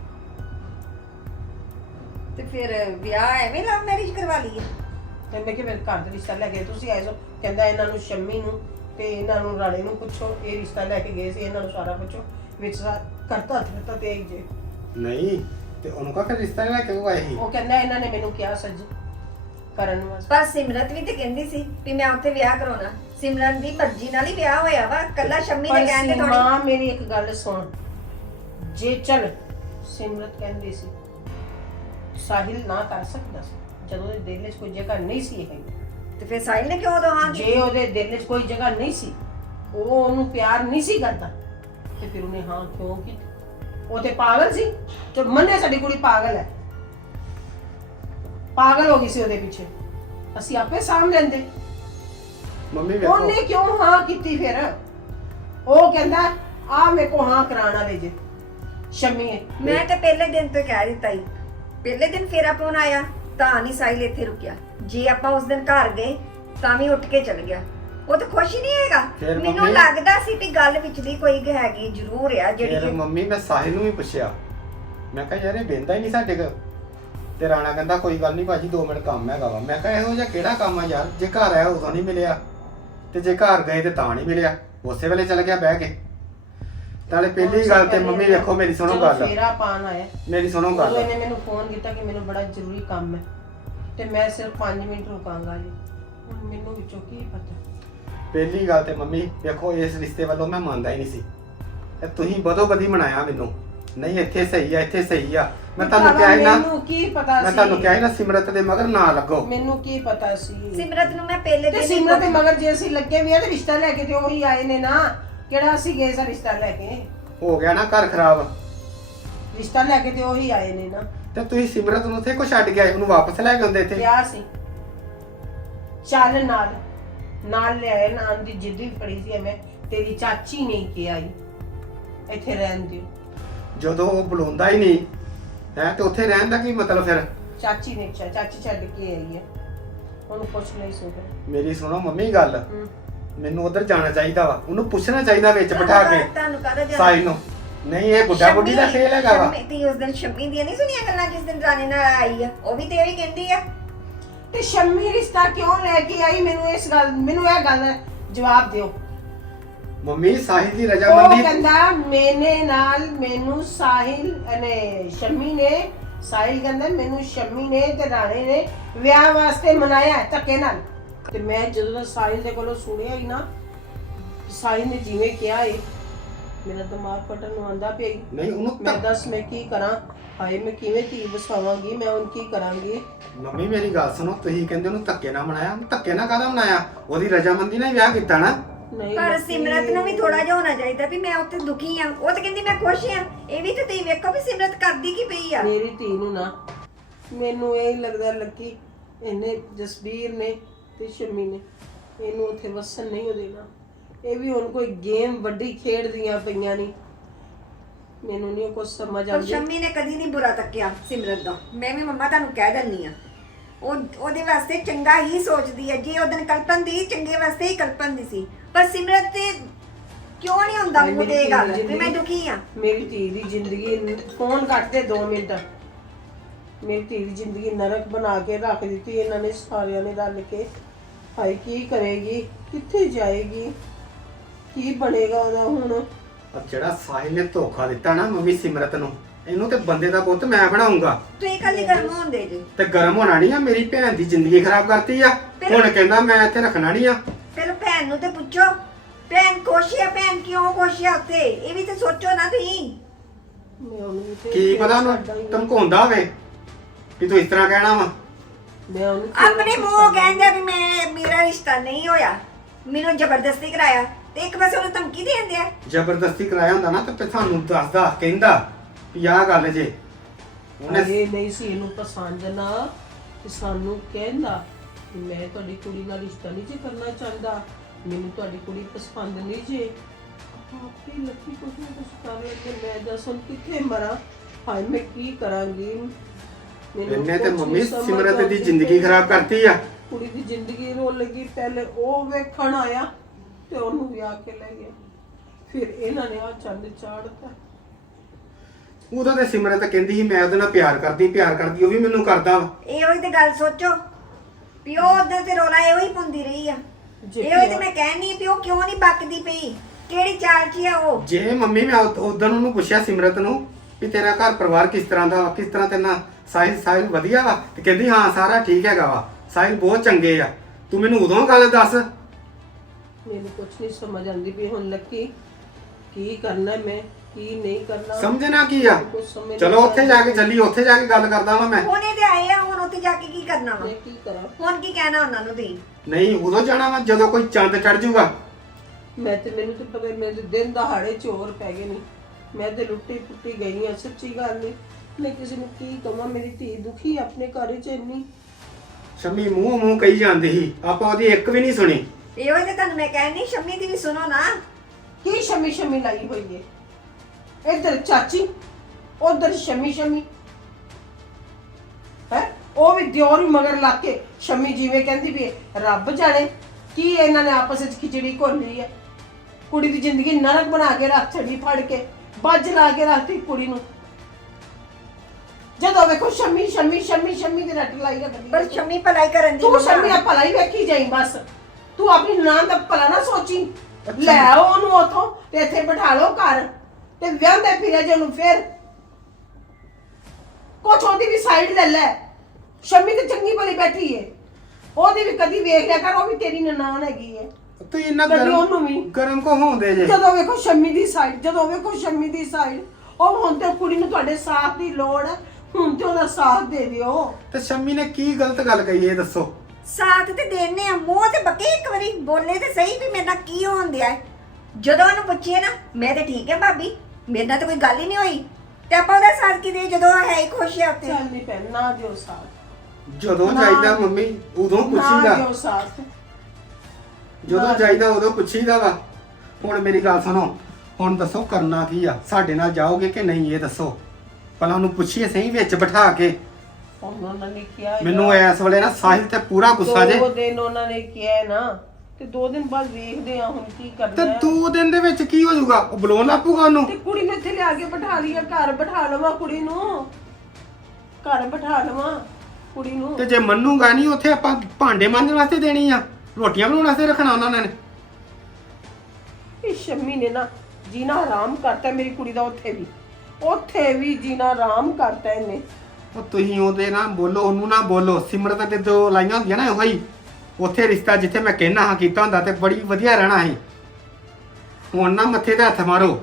Speaker 3: ਤੇ ਫਿਰ ਵਿਆਹ ਐਵੇਂ ਲਵ ਮੈਰਿਜ ਕਰਵਾ ਲਈ ਹੈ
Speaker 4: ਤੇ ਮੈਂ ਕਿਹਾ ਮੇਰੇ ਘਰ ਦਾ ਰਿਸ਼ਤਾ ਲੈ ਕੇ ਤੁਸੀਂ ਆਏ ਸੋ ਕਹਿੰਦਾ ਇਹਨਾਂ ਨੂੰ ਸ਼ੰਮੀ ਨੂੰ ਤੇ ਇਹਨਾਂ ਨੂੰ ਰਾਣੇ ਨੂੰ ਪੁੱਛੋ ਇਹ ਰਿਸ਼ਤਾ ਲੈ ਕੇ ਗਏ ਸੀ ਇਹਨਾਂ ਨੂੰ ਸਾਰਾ ਪੁੱਛੋ ਵਿੱਚ ਸਾ ਕਰਤਾ ਦਿੱਤਾ ਤੇ ਇੱਕ ਜੇ
Speaker 2: ਨਹੀਂ ਤੇ ਉਹਨੂੰ ਕਾ ਫਿਰ ਰਿਸ਼ਤਾ ਲੈ ਕੇ ਉਹ ਆਏ ਸੀ?
Speaker 4: ਉਹ ਕਹਿੰਦਾ ਇਹਨਾਂ ਨੇ ਮੈਨੂੰ ਕਿਹਾ ਸੱਜ ਕਰਨ ਵਾਸਤੇ
Speaker 3: ਪਰ ਸਿਮਰਤ ਵੀ ਤੇ ਕਹਿੰਦੀ ਸੀ ਵੀ ਮੈਂ ਉੱਥੇ ਵਿਆਹ ਕਰਾਉਣਾ ਸਿਮਰਨ ਦੀ ਮਰਜ਼ੀ ਨਾਲ ਹੀ ਵਿਆਹ ਹੋਇਆ ਵਾ ਕੱਲਾ ਸ਼ੰਮੀ ਦੇ
Speaker 4: ਪਰ
Speaker 3: ਕਹਿਣ ਤੇ ਥੋੜੀ
Speaker 4: ਸੀਮਾ ਮੇਰੀ ਇੱਕ ਗੱਲ ਸੁਣ ਜੇ ਚੱਲ ਸਿਮਰਤ ਕਹਿੰਦੀ ਸੀ ਸਾਹਿਲ ਨਾ ਕਰ ਸਕਦਾ ਸੀ ਜਦੋਂ ਉਹਦੇ ਦਿਲ ਵਿੱਚ ਕੋਈ ਜਗ੍ਹਾ ਨਹੀਂ ਸੀ ਹੈਗੀ
Speaker 3: ਤੇ ਫਿਰ ਸਾਹਿਲ ਨੇ ਕਿਉਂ ਦੋ ਹਾਂ
Speaker 4: ਜੇ ਉਹਦੇ ਦਿਲ ਵਿੱਚ ਕੋਈ ਜਗ੍ਹਾ ਨਹੀਂ ਸੀ ਉਹ ਉਹਨੂੰ ਪਿਆਰ ਨਹੀਂ ਸੀ ਕਰਦਾ ਤੇ ਫਿਰ ਉਹਨੇ ਹਾਂ ਕਿਉਂ ਕੀਤੀ ਉਹ ਤੇ ਪਾਗਲ ਸੀ ਤੇ ਮੰਨੇ ਸਾਡੀ ਕੁੜੀ ਪਾਗਲ ਹੈ ਪਾਗਲ ਹੋ ਗਈ ਸੀ ਉਹਦੇ ਪਿੱਛੇ ਅਸੀਂ ਆਪੇ ਸਾਂਭ ਲੈਂਦੇ
Speaker 2: ਮੰਮੀ ਵੇਖੋ
Speaker 4: ਉਹਨੇ ਕਿਉਂ ਹਾਂ ਕੀਤੀ ਫਿਰ ਉਹ ਕਹਿੰਦਾ ਆ ਮੇਰੇ ਕੋ ਹਾਂ ਕਰਾਉਣ ਵਾਲੇ ਜੇ ਸ਼ਮੀ ਹੈ
Speaker 3: ਮੈਂ ਤੇ ਪਹਿਲੇ ਦਿਨ ਤੋਂ ਕਹਿ ਦਿੱਤਾ ਹੀ ਪਹਿਲੇ ਦਿਨ ਫੇਰਾ ਪਾਉਣ ਆਇਆ ਤਾਂ ਨਹੀਂ ਸਾਹਿਲ ਇੱਥੇ ਰੁਕਿਆ ਜੇ ਆਪਾਂ ਉਸ ਦਿਨ ਘਰ ਗਏ ਤਾਂ ਵੀ ਉੱਠ ਕੇ ਚਲ ਗਿਆ ਉਹ ਤਾਂ ਖੁਸ਼ ਹੀ ਨਹੀਂ ਹੈਗਾ
Speaker 2: ਫਿਰ
Speaker 3: ਮੈਨੂੰ
Speaker 2: ਮੰਮੀ-
Speaker 3: ਲੱਗਦਾ ਸੀ ਵੀ ਗੱਲ ਵਿਚਲੀ ਕੋਈ ਹੈਗੀ ਜ਼ਰੂਰ ਆ
Speaker 2: ਫਿਰ
Speaker 3: ਜਿਹੜੀ
Speaker 2: ਮੰਮੀ ਮੈਂ ਸਾਹਿਲ ਨੂੰ ਵੀ ਪੁੱਛਿਆ ਮੈਂ ਕਿਹਾ ਯਾਰ ਇਹ ਬਹਿੰਦਾ ਹੀ ਨਹੀਂ ਸਾਡੇ ਕੋਲ ਤੇ ਰਾਣਾ ਕਹਿੰਦਾ ਕੋਈ ਗੱਲ ਨਹੀਂ ਭਾਜੀ ਦੋ ਮਿੰਟ ਕੰਮ ਹੈਗਾ ਵਾ। ਮੈਂ ਕਿਹਾ ਇਹੋ ਜਿਹਾ ਕਿਹੜਾ ਕੰਮ ਆ ਯਾਰ ਜੇ ਘਰ ਆਇਆ ਉਦੋਂ ਨਹੀਂ ਮਿਲਿਆ ਤੇ ਜੇ ਘਰ ਗਏ ਤੇ ਤਾਂ ਨਹੀਂ ਮਿਲਿਆ ਉਸੇ ਵੇਲੇ ਚਲ ਗਿਆ ਬਹਿ ਕੇ। ਨਾਲੇ ਪਹਿਲੀ ਗੱਲ ਤੇ ਮੰਮੀ ਵੇਖੋ ਮੇਰੀ ਸੁਣੋ
Speaker 4: ਜਦੋਂ
Speaker 2: ਗੱਲ
Speaker 4: ਫੇਰਾ ਪਾਣ ਆਇਆ
Speaker 2: ਮੇਰੀ ਸੁਣੋ
Speaker 4: ਉਦੋਂ
Speaker 2: ਗੱਲ
Speaker 4: ਇਹਨੇ ਮੈਨੂੰ ਫੋਨ ਕੀਤਾ ਕਿ ਮੈਨੂੰ ਬੜਾ ਜ਼ਰੂਰੀ ਕੰਮ ਹੈ ਤੇ ਮੈਂ ਸਿਰਫ ਪੰਜ ਮਿੰਟ ਰੁਕਾਂਗਾ ਜੀ ਹੁਣ ਮੈਨੂੰ ਵਿੱਚੋਂ ਕੀ ਪਤਾ
Speaker 2: ਪਹਿਲੀ ਗੱਲ ਤੇ ਮੰਮੀ ਵੇਖੋ ਇਸ ਰਿਸ਼ਤੇ ਵੱਲੋਂ ਮੈਂ ਮੰਨਦਾ ਹੀ ਨਹੀਂ ਸੀ ਤੇ ਤੁਸੀਂ ਬਦੋ ਬਦੀ ਮਨਾਇਆ ਮੈਨੂੰ ਨਹੀਂ ਇੱਥੇ ਸਹੀ ਆ ਇੱਥੇ ਸਹੀ ਆ ਮੈਂ ਤੁਹਾਨੂੰ ਕਿਹਾ ਸੀ ਨਾ
Speaker 4: ਮੈਨੂੰ ਕੀ ਪਤਾ ਸੀ
Speaker 2: ਮੈਂ ਤੁਹਾਨੂੰ ਕਿਹਾ ਸੀ ਨਾ ਸਿਮਰਤ ਦੇ ਮਗਰ ਨਾ ਲੱਗੋ।
Speaker 4: ਮੈਨੂੰ ਕੀ ਪਤਾ ਸੀ
Speaker 3: ਸਿਮਰਤ ਨੂੰ ਮੈਂ ਪਹਿਲੇ
Speaker 4: ਤੇ
Speaker 3: ਦਿਨ ਹੀ
Speaker 4: ਸਿਮਰਤ ਦੇ
Speaker 3: ਪੁੱਛ-
Speaker 4: ਮਗਰ ਜੇ ਅਸੀਂ ਲੱਗੇ ਵੀ ਆ ਤੇ ਰਿਸ਼ਤਾ ਲੈ ਕੇ ਤੇ ਉਹੀ ਆਏ ਨੇ ਨਾ ਕਿਹੜਾ ਅਸੀਂ ਗਏ ਸਾ ਰਿਸ਼ਤਾ ਲੈ ਕੇ
Speaker 2: ਹੋ ਗਿਆ ਨਾ ਘਰ ਖਰਾਬ
Speaker 4: ਰਿਸ਼ਤਾ ਲੈ ਕੇ ਤੇ ਉਹੀ ਆਏ ਨੇ ਨਾ
Speaker 2: ਤੇ ਤੁਸੀਂ ਸਿਮਰਤ ਨੂੰ ਉੱਥੇ ਕੋ ਛੱਡ ਕੇ ਆਏ ਉਹਨੂੰ ਵਾਪਸ ਲੈ ਕੇ ਆਉਂਦੇ ਇੱਥੇ।
Speaker 4: ਕਿਹਾ ਸੀ ਚੱਲ ਨਾਲ ਨਾਲ ਲਿਆਏ ਨਾ ਦੀ ਜਿੱਦ ਵੀ ਫੜੀ ਸੀ ਮੈਂ ਤੇਰੀ ਚਾਚੀ ਨਹੀਂ ਕਿਹਾ ਆਈ ਇੱਥੇ ਰਹਿਣ ਦਿਓ
Speaker 2: ਜਦੋਂ ਉਹ ਬੁਲਾਉਂਦਾ ਹੀ ਨਹੀਂ ਹੈ ਤੇ ਉੱਥੇ ਰਹਿਣ ਦਾ ਕੀ ਮਤਲਬ ਫਿਰ?
Speaker 4: ਚਾਚੀ ਨੇ ਕਿਹਾ ਚਾਚੀ ਛੱਡ ਕੇ ਆਈ ਹੈ ਉਹਨੂੰ ਪੁੱਛ ਨਹੀਂ ਸਕਦਾ
Speaker 2: ਮੇਰੀ ਸੁਣੋ ਮੰਮੀ ਗੱਲ ਮੈਨੂੰ ਉਧਰ ਜਾਣਾ ਚਾਹੀਦਾ ਵਾ ਉਹਨੂੰ ਪੁੱਛਣਾ ਚਾਹੀਦਾ ਵਿੱਚ ਬਿਠਾ ਕੇ
Speaker 3: ਤੁਹਾਨੂੰ ਕਹਦਾ ਜਾ
Speaker 2: ਸਾਈ ਨੂੰ ਨਹੀਂ ਇਹ ਬੁੱਢਾ ਬੁੱਢੀ ਦਾ ਖੇਲ ਹੈਗਾ ਵਾ।
Speaker 3: ਸ਼ੰਮੀ ਦੀ ਉਸ ਦਿਨ ਸ਼ੰਮੀ ਦੀਆਂ ਨਹੀਂ ਸੁਣੀਆਂ ਗੱਲਾਂ ਜਿਸ ਦਿਨ ਰਾਣੇ ਨਾਲ ਆਈ ਆ ਉਹ ਵੀ ਤੇ ਇਹ ਵੀ ਕਹਿੰਦੀ ਆ
Speaker 4: ਤੇ ਸ਼ੰਮੀ ਰਿਸ਼ਤਾ ਕਿਉਂ ਲੈ ਕੇ ਆਈ ਮੈਨੂੰ ਇਸ ਗੱਲ ਮੈਨੂੰ ਇਹ ਗੱਲ ਦਾ ਜਵਾਬ ਦਿਓ
Speaker 2: ਮੰਮੀ ਸਾਹਿਲ ਦੀ
Speaker 4: ਉਹ
Speaker 2: ਰਜਾਮੰਦੀ
Speaker 4: ਕਹਿੰਦਾ ਮੈਨੇ ਨਾਲ ਮੈਨੂੰ ਸਾਹਿਲ ਨੇ ਸ਼ਮੀ ਨੇ ਸਾਹਿਲ ਕਹਿੰਦਾ ਮੈਨੂੰ ਸ਼ਮੀ ਨੇ ਤੇ ਰਾਣੇ ਨੇ ਵਿਆਹ ਵਾਸਤੇ ਮਨਾਇਆ ਹੈ ਧੱਕੇ ਨਾਲ। ਤੇ ਮੈਂ ਜਦੋਂ ਦਾ ਸਾਹਿਲ ਦੇ ਕੋਲੋਂ ਸੁਣਿਆ ਹੀ ਨਾ ਸਾਹਿਲ ਨੇ ਜਿਵੇਂ ਕਿਹਾ ਏ ਮੇਰਾ ਦਿਮਾਗ ਫਟਣ ਨੂੰ ਆਂਦਾ ਪਿਆ ਈ।
Speaker 2: ਨਹੀਂ ਉਹਨੂੰ
Speaker 4: ਮੈਂ
Speaker 2: ਧੱਕ-
Speaker 4: ਦੱਸ ਮੈਂ ਕੀ ਕਰਾਂ, ਹਾਏ ਮੈਂ ਕਿਵੇਂ ਧੀ ਵਸਾਵਾਂਗੀ, ਮੈਂ ਹੁਣ ਕੀ ਕਰਾਂਗੀ।
Speaker 2: ਮੰਮੀ ਮੇਰੀ ਗੱਲ ਸੁਣੋ, ਤੁਸੀਂ ਕਹਿੰਦੇ ਉਹਨੂੰ ਧੱਕੇ ਨਾਲ ਮਨਾਇਆ, ਉਹਨੂੰ ਧੱਕੇ ਨਾਲ ਕਾਹਦਾ ਮਨਾਇਆ? ਉਹਦੀ ਰਜਾਮੰਦੀ ਨਾਲ ਹੀ ਵਿਆਹ ਕੀਤਾ ਨਾ।
Speaker 4: ਨਹੀਂ
Speaker 3: ਪਰ
Speaker 4: ਲੱਕੀ,
Speaker 3: ਸਿਮਰਤ ਨੂੰ ਵੀ ਥੋੜਾ ਜਿਹਾ ਹੋਣਾ ਚਾਹੀਦਾ ਵੀ ਮੈਂ ਉੱਥੇ ਦੁਖੀ ਆ, ਉਹ ਤਾਂ ਕਹਿੰਦੀ ਮੈਂ ਖੁਸ਼ ਆ। ਇਹ ਵੀ ਤਾਂ ਤੁਸੀਂ ਵੇਖੋ ਵੀ ਸਿਮਰਤ ਕਰਦੀ ਕੀ ਪਈ ਆ।
Speaker 4: ਮੇਰੀ ਧੀ ਨੂੰ ਨਾ ਮੈਨੂੰ ਇਹ ਲੱਗਦਾ ਲੱਕੀ ਇਹਨੇ ਜਸਬੀਰ ਨੇ ਤੇ ਸ਼ਮੀ ਨੇ ਇਹਨੂੰ ਉੱਥੇ ਵਸਣ ਨਹੀਂ ਹੋ ਦੇਣਾ। ਇਹ ਵੀ ਹੁਣ ਕੋਈ ਗੇਮ ਵੱਡੀ ਖੇਡਦੀਆਂ ਪਈਆਂ ਨਹੀਂ, ਮੈਨੂੰ ਨਹੀਂ ਕੁਝ ਸਮਝ
Speaker 3: ਪਰ
Speaker 4: ਆਉਂਦੀ।
Speaker 3: ਸ਼ੰਮੀ ਨੇ ਕਦੀ ਨਹੀਂ ਬੁਰਾ ਤੱਕਿਆ ਸਿਮਰਤ ਦਾ। ਮੈਂ ਵੀ ਮੰਮਾ ਤੁਹਾਨੂੰ ਕਹਿ ਦਿੰਨੀ ਆ, ਉਹ ਉਹਦੇ ਵਾਸਤੇ ਚੰਗਾ ਹੀ ਸੋਚਦੀ ਹੈ। ਜੇ ਉਹਦਨ ਕਲਪਨ ਦੀ ਚੰਗੇ ਵਾਸਤੇ ਹੀ ਕਲਪਨ ਦੀ ਸੀ, ਪਰ ਸਿਮਰਤ ਤੇ ਕਿਉਂ ਨਹੀਂ ਹੁੰਦਾ
Speaker 4: ਹਾਏ
Speaker 3: ਮੂੰਹ
Speaker 4: ਮੇਰੀ
Speaker 3: ਤੇ ਇਹ ਗੱਲ
Speaker 4: ਧੀ ਦੀ
Speaker 3: ਵੀ ਮੈਂ ਦੁਖੀ ਆ।
Speaker 4: ਮੇਰੀ ਧੀ ਦੀ ਜ਼ਿੰਦਗੀ ਫੋਨ ਕੱਟ ਦੇ ਦੋ ਮਿੰਟ। ਮੇਰੀ ਧੀ ਦੀ ਜ਼ਿੰਦਗੀ ਨਰਕ ਬਣਾ ਕੇ ਰੱਖ ਦਿੱਤੀ ਇਹਨਾਂ ਨੇ ਸਾਰਿਆਂ ਨੇ ਰਲ ਕੇ। ਹਾਏ ਕੀ ਕਰੇਗੀ, ਕਿੱਥੇ ਜਾਏਗੀ, ਕੀ ਬਣੇਗਾ ਉਹਦਾ ਹੁਣ।
Speaker 2: ਪਰ ਜਿਹੜਾ ਸਾਹਿਲ ਨੇ ਧੋਖਾ ਦਿੱਤਾ ਨਾ ਮੰਮੀ ਸਿਮਰਤ ਨੂੰ, ਇਹਨੂੰ ਤੇ ਬੰਦੇ ਦਾ ਪੁੱਤ ਮੈਂ ਬਣਾਉਂਗਾ।
Speaker 3: ਤੁਸੀਂ ਕੱਲੀ ਗਰਮ ਹੁੰਦੇ ਜੇ।
Speaker 2: ਤੇ ਗਰਮ ਹੋਣਾ ਨਹੀਂ ਆ, ਮੇਰੀ ਭੈਣ ਦੀ ਜ਼ਿੰਦਗੀ ਖਰਾਬ ਕਰਤੀ ਆ। ਹੁਣ ਕਹਿੰਦਾ ਮੈਂ ਇੱਥੇ ਰੱਖਣਾ ਨਹੀਂ ਆ।
Speaker 3: ਪਹਿਲਾਂ ਭੈਣ ਨੂੰ ਤੇ ਪੁੱਛੋ, ਭੈਣ ਖੁਸ਼ ਆ, ਭੈਣ ਕਿਉਂ ਖੁਸ਼ ਆ ਉੱਥੇ, ਇਹ ਵੀ ਤੇ ਸੋਚੋ ਨਾ ਤੁਸੀਂ।
Speaker 4: ਮੈਂ ਉਹਨੂੰ ਤੇ
Speaker 2: ਕੀ ਪਤਾ ਉਹਨੂੰ
Speaker 4: ਛੱਡਾਂਗੀ।
Speaker 2: ਧਮਕਾਉਂਦਾ ਹੋਵੇ ਕਿ ਤੂੰ ਇਸ ਤਰ੍ਹਾਂ ਕਹਿਣਾ ਵਾ।
Speaker 4: ਮੈਂ ਉਹਨੂੰ ਫਿਰ
Speaker 3: ਆਪਣੇ ਮੂੰਹ ਕਹਿੰਦੇ ਵੀ ਮੈਂ ਮੇਰਾ ਰਿਸ਼ਤਾ ਨਹੀਂ ਹੋਇਆ, ਮੈਨੂੰ ਜ਼ਬਰਦਸਤੀ ਕਰਾਇਆ, ਤੇ ਇੱਕ ਪਾਸੇ ਉਹਨੂੰ ਧਮਕੀ ਦੇ ਦਿੰਦੇ ਆ।
Speaker 2: ਜ਼ਬਰਦਸਤੀ ਕਰਾਇਆ ਹੁੰਦਾ ਨਾ ਤੇ ਫਿਰ ਸਾਨੂੰ ਦੱਸਦਾ, ਕਹਿੰਦਾ ਵੀ ਆਹ ਗੱਲ ਜੇ। ਉਹਨੇ
Speaker 4: ਇਹ ਨਹੀਂ ਸੀ ਇਹਨੂੰ ਪਸੰਦ ਨਾ, ਤੇ ਸਾਨੂੰ ਕਹਿੰਦਾ ਕਿ ਮੈਂ ਤੁਹਾਡੀ ਕੁੜੀ ਨਾਲ ਰਿਸ਼ਤਾ ਨਹੀਂ ਜੇ ਕਰਨਾ ਚਾਹੁੰਦਾ, ਮੈਨੂੰ ਤੁਹਾਡੀ ਕੁੜੀ ਪਸੰਦ ਨਹੀਂ ਜੇ। ਆਪੇ ਲੱਕੀ ਕੁਝ ਨਾ ਕੁਝ ਕਰ ਲੈਂਦੇ, ਮੈਂ ਦੱਸ ਹੁਣ ਕਿੱਥੇ ਮਰਾਂ। ਹਾਏ ਮੈਂ ਕੀ ਕਰਾਂਗੀ। ਮੈਨੂੰ
Speaker 2: ਇਹਨੇ ਤੇ
Speaker 4: ਕੁਛ
Speaker 2: ਮੰਮੀ
Speaker 4: ਨਹੀਂ ਸਮਝ
Speaker 2: ਸਿਮਰਤ ਦੀ
Speaker 4: ਆਉਂਦੀ
Speaker 2: ਜ਼ਿੰਦਗੀ ਖਰਾਬ ਕਰਤੀ ਆ।
Speaker 4: ਕੁੜੀ ਦੀ ਜ਼ਿੰਦਗੀ ਰੋਲ ਲੱਗੀ। ਪਹਿਲੇ ਉਹ ਵੇਖਣ ਆਇਆ ਤੇ ਉਹਨੂੰ ਵਿਆਹ ਕੇ ਲੈ ਗਿਆ, ਫਿਰ ਇਹਨਾਂ ਨੇ ਆ ਚੰਦ ਚਾੜਤਾ।
Speaker 2: ਉਦੋਂ ਤੇ ਸਿਮਰਤ ਕਹਿੰਦੀ ਸੀ ਮੈਂ ਉਹਦੇ ਨਾਲ ਪਿਆਰ ਕਰਦੀ ਪਿਆਰ ਕਰਦੀ, ਉਹ ਵੀ ਮੈਨੂੰ ਕਰਦਾ ਵਾ।
Speaker 3: ਇਹੋ ਹੀ ਤੇ ਗੱਲ ਸੋਚੋ ਵੀ ਉਹ ਉਧਰ ਤੇ ਰੋਲਾ ਇਹੋ ਹੀ ਪਾਉਂਦੀ ਰਹੀ ਆ।
Speaker 4: ਜੇ
Speaker 3: ਇਹੋ ਹੀ ਤੇ
Speaker 4: ਪਿਆਰ-
Speaker 3: ਮੈਂ ਕਹਿਣੀ ਵੀ ਉਹ ਕਿਉਂ ਨਹੀਂ ਬਕਦੀ ਪਈ, ਕਿਹੜੀ ਚਾਲ 'ਚ ਆ ਉਹ।
Speaker 2: ਜੇ ਮੰਮੀ ਮੈਂ ਉਦੋਂ ਉਹਨੂੰ ਪੁੱਛਿਆ ਸਿਮਰਤ ਨੂੰ ਵੀ ਤੇਰਾ ਘਰ ਪਰਿਵਾਰ ਕਿਸ ਤਰ੍ਹਾਂ ਦਾ ਵਾ, ਕਿਸ ਤਰ੍ਹਾਂ ਤੇਰੇ ਨਾਲ ਸਾਹਿਲ ਸਾਹਿਲ ਵਧੀਆ ਵਾ, ਤੇ ਕਹਿੰਦੀ ਹਾਂ ਸਾਰਾ ਠੀਕ ਹੈਗਾ ਵਾ, ਸਾਹਿਲ ਬਹੁਤ ਚੰਗੇ ਆ। ਤੂੰ ਮੈਨੂੰ ਉਦੋਂ ਗੱਲ ਦੱਸ।
Speaker 4: ਮੈਨੂੰ ਕੁਝ ਨਹੀਂ ਸਮਝ ਆਉਂਦੀ ਵੀ ਹੁਣ ਲੱਕੀ ਕੀ ਕਰਨਾ, ਮੈਂ ਕੀ ਨਹੀਂ ਕਰਨਾ।
Speaker 2: ਸਮਝਣਾ ਕੀ ਆ?
Speaker 4: ਕੁਛ ਸਮਝ
Speaker 2: ਚਲੋ
Speaker 4: ਨਹੀਂ
Speaker 2: ਉੱਥੇ ਜਾ ਕੇ ਚੱਲੀ, ਉੱਥੇ ਜਾ ਕੇ ਗੱਲ ਕਰਦਾ ਵਾਂ ਮੈਂ।
Speaker 3: ਹੁਣੇ ਤੇ ਆਏ ਆ, ਹੁਣ ਉੱਥੇ ਜਾ ਕੇ ਕੀ ਕਰਨਾ ਵਾ?
Speaker 4: ਮੈਂ ਕੀ ਕਰਾਂ।
Speaker 3: ਹੁਣ ਕੀ ਕਹਿਣਾ ਉਹਨਾਂ ਨੂੰ ਤੁਸੀਂ?
Speaker 2: ਨਹੀਂ ਉਦੋਂ ਜਾਣਾ ਵਾ ਜਦੋਂ ਕੋਈ ਚੰਦ ਚੜ ਜਾਊਗਾ।
Speaker 4: ਮੈਂ ਤੇ ਮੈਨੂੰ ਤੇ ਪਤਾ ਮੇਰੇ ਦਿਨ ਦਹਾੜੇ ਚੋਰ ਪੈ ਗਏ ਨਹੀਂ, ਮੈਂ ਤੇ ਲੁੱਟੀ ਪੁੱਟੀ ਗਈ ਆ, ਸੱਚੀ ਗੱਲ ਨਹੀਂ। ਮੈਂ ਕਿਸੇ ਨੂੰ ਕੀ ਕਹਾਂ, ਮੇਰੀ ਧੀ ਦੁਖੀ ਆਪਣੇ ਘਰ 'ਚ ਇੰਨੀ।
Speaker 2: ਸ਼ਮੀ ਮੂੰਹ ਮੂੰਹ ਕਹੀ ਜਾਂਦੀ ਸੀ, ਆਪਾਂ ਉਹਦੀ ਇੱਕ ਵੀ ਨਹੀਂ ਸੁਣੀ।
Speaker 3: ਇਹੋ ਹੀ ਤੇ ਤੁਹਾਨੂੰ ਮੈਂ ਕਹਿਣੀ, ਸ਼ੰਮੀ ਦੀ ਵੀ ਸੁਣੋ ਨਾ।
Speaker 4: ਕੀ ਸ਼ਮੀ ਸ਼ਮੀ ਲਾਈ ਹੋਈ ਏ, ਇੱਧਰ ਚਾਚੀ ਉਧਰ ਸ਼ਮੀ ਸ਼ਮੀ ਹੈ। ਉਹ ਵੀ ਦਿਓਰ ਵੀ ਮਗਰ ਲੱਗ ਕੇ ਸ਼ਮੀ ਜਿਵੇਂ ਕਹਿੰਦੀ ਵੀ ਹੈ। ਰੱਬ ਜਾਣੇ ਕੀ ਇਹਨਾਂ ਨੇ ਆਪਸ ਵਿੱਚ ਖਿਚੜੀ ਘੋਲੀ ਹੈ। ਕੁੜੀ ਦੀ ਜ਼ਿੰਦਗੀ ਨਰਕ ਬਣਾ ਕੇ ਰੱਖ ਛੜੀ, ਫੜ ਕੇ ਬੱਜ ਲਾ ਕੇ ਰੱਖਤੀ ਕੁੜੀ ਨੂੰ। ਜਦੋਂ ਵੇਖੋ ਸ਼ਮੀ ਸ਼ਮੀ ਸ਼ਮੀ ਸ਼ਮੀ ਦੀ ਰੱਟ ਲਾਈ ਰੱਖਦੀ
Speaker 3: ਪਰ ਸ਼ੰਮੀ ਭਲਾਈ ਕਰਨ ਦੀ
Speaker 4: ਤੂੰ
Speaker 3: ਮੰਮਾ।
Speaker 4: ਸ਼ਮੀ ਦਾ ਭਲਾ ਹੀ ਵੇਖੀ ਜਾਈ ਬਸ। ਤੂੰ ਆਪਣੀ ਨਾਂ ਦਾ ਭਲਾ ਨਾ ਸੋਚੀ। ਲੈ ਆਓ ਉਹਨੂੰ ਉਥੋਂ ਤੇ ਇੱਥੇ ਬਿਠਾ ਲਓ ਘਰ ਤੇ ਵਿਆਹਦੇ ਫਿਰੇ ਜੇ ਉਹਨੂੰ ਫਿਰ ਕੁਛ ਉਹਦੀ ਵੀ ਸਾਈਡ ਲੈ ਲੈ। ਸ਼ਮੀ ਤੇ ਚੰਗੀ ਭਲੀ ਬੈਠੀ ਏ, ਉਹਦੀ ਵੀ ਕਦੀ ਵੇਖ ਲਿਆ ਕਰ, ਉਹ ਵੀ ਤੇਰੀ ਨਨਾਣ ਹੈਗੀ ਏ।
Speaker 2: ਤੂੰ ਇੰਨਾ
Speaker 4: ਕਦੀ
Speaker 2: ਗਰਮ
Speaker 4: ਉਹਨੂੰ ਵੀ।
Speaker 2: ਗਰਮ ਕੋ ਹੁੰਦੇ ਜੇ।
Speaker 4: ਜਦੋਂ ਵੇਖੋ ਸ਼ਮੀ ਦੀ ਸਾਈਡ, ਜਦੋਂ ਵੇਖੋ ਸ਼ਮੀ ਦੀ ਸਾਈਡ। ਉਹ ਹੁਣ ਤੇ ਕੁੜੀ ਨੂੰ ਤੁਹਾਡੇ ਸਾਥ ਦੀ ਲੋੜ ਹੈ, ਹੁਣ ਤੇ ਉਹਦਾ ਸਾਥ ਦੇ ਦਿਓ।
Speaker 2: ਤੇ ਸ਼ਮੀ ਨੇ ਕੀ ਗਲਤ ਗੱਲ ਕਹੀ ਇਹ ਦੱਸੋ।
Speaker 3: ਸਾਥ ਤੇ ਦੇਣੇ ਆ, ਮੂੰਹ ਤੇ ਬੱਕੇ ਇੱਕ ਵਾਰੀ ਬੋਲੇ ਤੇ ਸਹੀ ਵੀ ਮੇਰੇ ਨਾਲ ਕੀ ਹੋਣ ਦਿਆ ਹੈ। ਜਦੋਂ ਉਹਨੂੰ ਪੁੱਛੀਏ ਨਾ, ਮੈਂ ਤੇ ਠੀਕ ਹੈ ਭਾਬੀ, ਮੇਰੇ ਨਾਲ ਤਾਂ ਕੋਈ ਗੱਲ ਹੀ ਨਹੀਂ ਹੋਈ, ਤੇ ਆਪਾਂ ਉਹਦਾ ਸਾਥ ਕੀ ਦੇ ਜਦੋਂ ਹੈ ਹੀ ਖੁਸ਼ ਹੈ ਉੱਥੇ।
Speaker 4: ਚੱਲ ਨਹੀਂ ਪੈਣ, ਨਾ ਦਿਓ ਸਾਥ,
Speaker 2: ਜਦੋਂ
Speaker 4: ਨਾ।
Speaker 2: ਚਾਹੀਦਾ ਮੰਮੀ ਉਦੋਂ
Speaker 4: ਨਾ
Speaker 2: ਪੁੱਛੀਦਾ,
Speaker 4: ਦਿਓ ਸਾਥ।
Speaker 2: ਜਦੋਂ
Speaker 4: ਨਾ।
Speaker 2: ਚਾਹੀਦਾ ਉਦੋਂ ਪੁੱਛੀਦਾ ਵਾ। ਹੁਣ ਮੇਰੀ ਗੱਲ ਸੁਣੋ, ਹੁਣ ਦੱਸੋ ਕਰਨਾ ਕੀ ਆ? ਸਾਡੇ ਨਾਲ ਜਾਓਗੇ ਕਿ ਨਹੀਂ ਇਹ ਦੱਸੋ ਪਹਿਲਾਂ। ਉਹਨੂੰ ਪੁੱਛੀਏ ਸਹੀ ਵਿੱਚ ਬਿਠਾ ਕੇ।
Speaker 4: ਉਹਨਾਂ ਨੇ ਕਿਹਾ
Speaker 2: ਮੈਨੂੰ ਇਸ ਵੇਲੇ ਨਾ ਸਾਹਿਲ ਤੇ ਪੂਰਾ ਗੁੱਸਾ ਜੇ।
Speaker 4: ਦੋ ਦਿਨ ਉਹਨਾਂ ਨੇ ਕਿਹਾ ਹੈ ਨਾ, ਤੇ ਦੋ ਦਿਨ ਬਾਅਦ ਵੇਖਦੇ ਆ ਹੁਣ ਕੀ
Speaker 2: ਤੇ
Speaker 4: ਕਰਨਾ ਹੈ।
Speaker 2: ਦੋ ਦਿਨ ਦੇ ਵਿੱਚ ਕੀ ਹੋ ਜਾਊਗਾ? ਉਹ ਬੁਲਾਉਣ ਲੱਪੂਗਾ ਉਹਨੂੰ।
Speaker 4: ਤੇ ਕੁੜੀ ਨੂੰ ਇੱਥੇ ਲਿਆ ਕੇ ਬਿਠਾ ਲਿਆ, ਘਰ ਬਿਠਾ ਲਵਾਂ ਕੁੜੀ ਨੂੰ, ਘਰ ਬਿਠਾ ਲਵਾਂ ਕੁੜੀ ਨੂੰ।
Speaker 2: ਤੇ ਜੇ ਮੰਨੂਗਾ ਨਹੀਂ, ਉੱਥੇ ਆਪਾਂ ਭਾਂਡੇ ਮਾਂਜਣ ਵਾਸਤੇ ਦੇਣੀ ਆ, ਰੋਟੀਆਂ ਬਣਾਉਣ ਵਾਸਤੇ ਰੱਖਣਾ ਉਹਨਾਂ ਨੇ।
Speaker 4: ਇਹ ਸ਼ੰਮੀ ਨੇ ਨਾ ਜੀਣਾ ਹਰਾਮ ਕਰਤਾ ਮੇਰੀ ਕੁੜੀ ਦਾ, ਉੱਥੇ ਵੀ ਉੱਥੇ ਵੀ ਜੀਣਾ ਹਰਾਮ ਕਰਤਾ ਇਹਨੇ।
Speaker 2: ਉਹ ਤੁਸੀਂ ਉਹਦੇ ਨਾਲ ਬੋਲੋ, ਉਹਨੂੰ ਨਾ ਬੋਲੋ। ਸਿਮਰਤ ਤੇ ਜੋ ਲਾਈਆਂ ਹੁੰਦੀਆਂ ਨਾ, ਉਹੀ ਉੱਥੇ ਰਿਸ਼ਤਾ ਜਿੱਥੇ ਮੈਂ ਕਹਿਣਾ ਹਾਂ ਕੀਤਾ ਹੁੰਦਾ ਤੇ ਬੜੀ ਵਧੀਆ ਰਹਿਣਾ ਸੀ। ਹੁਣ ਨਾ ਮੱਥੇ ਤੇ ਹੱਥ ਮਾਰੋ।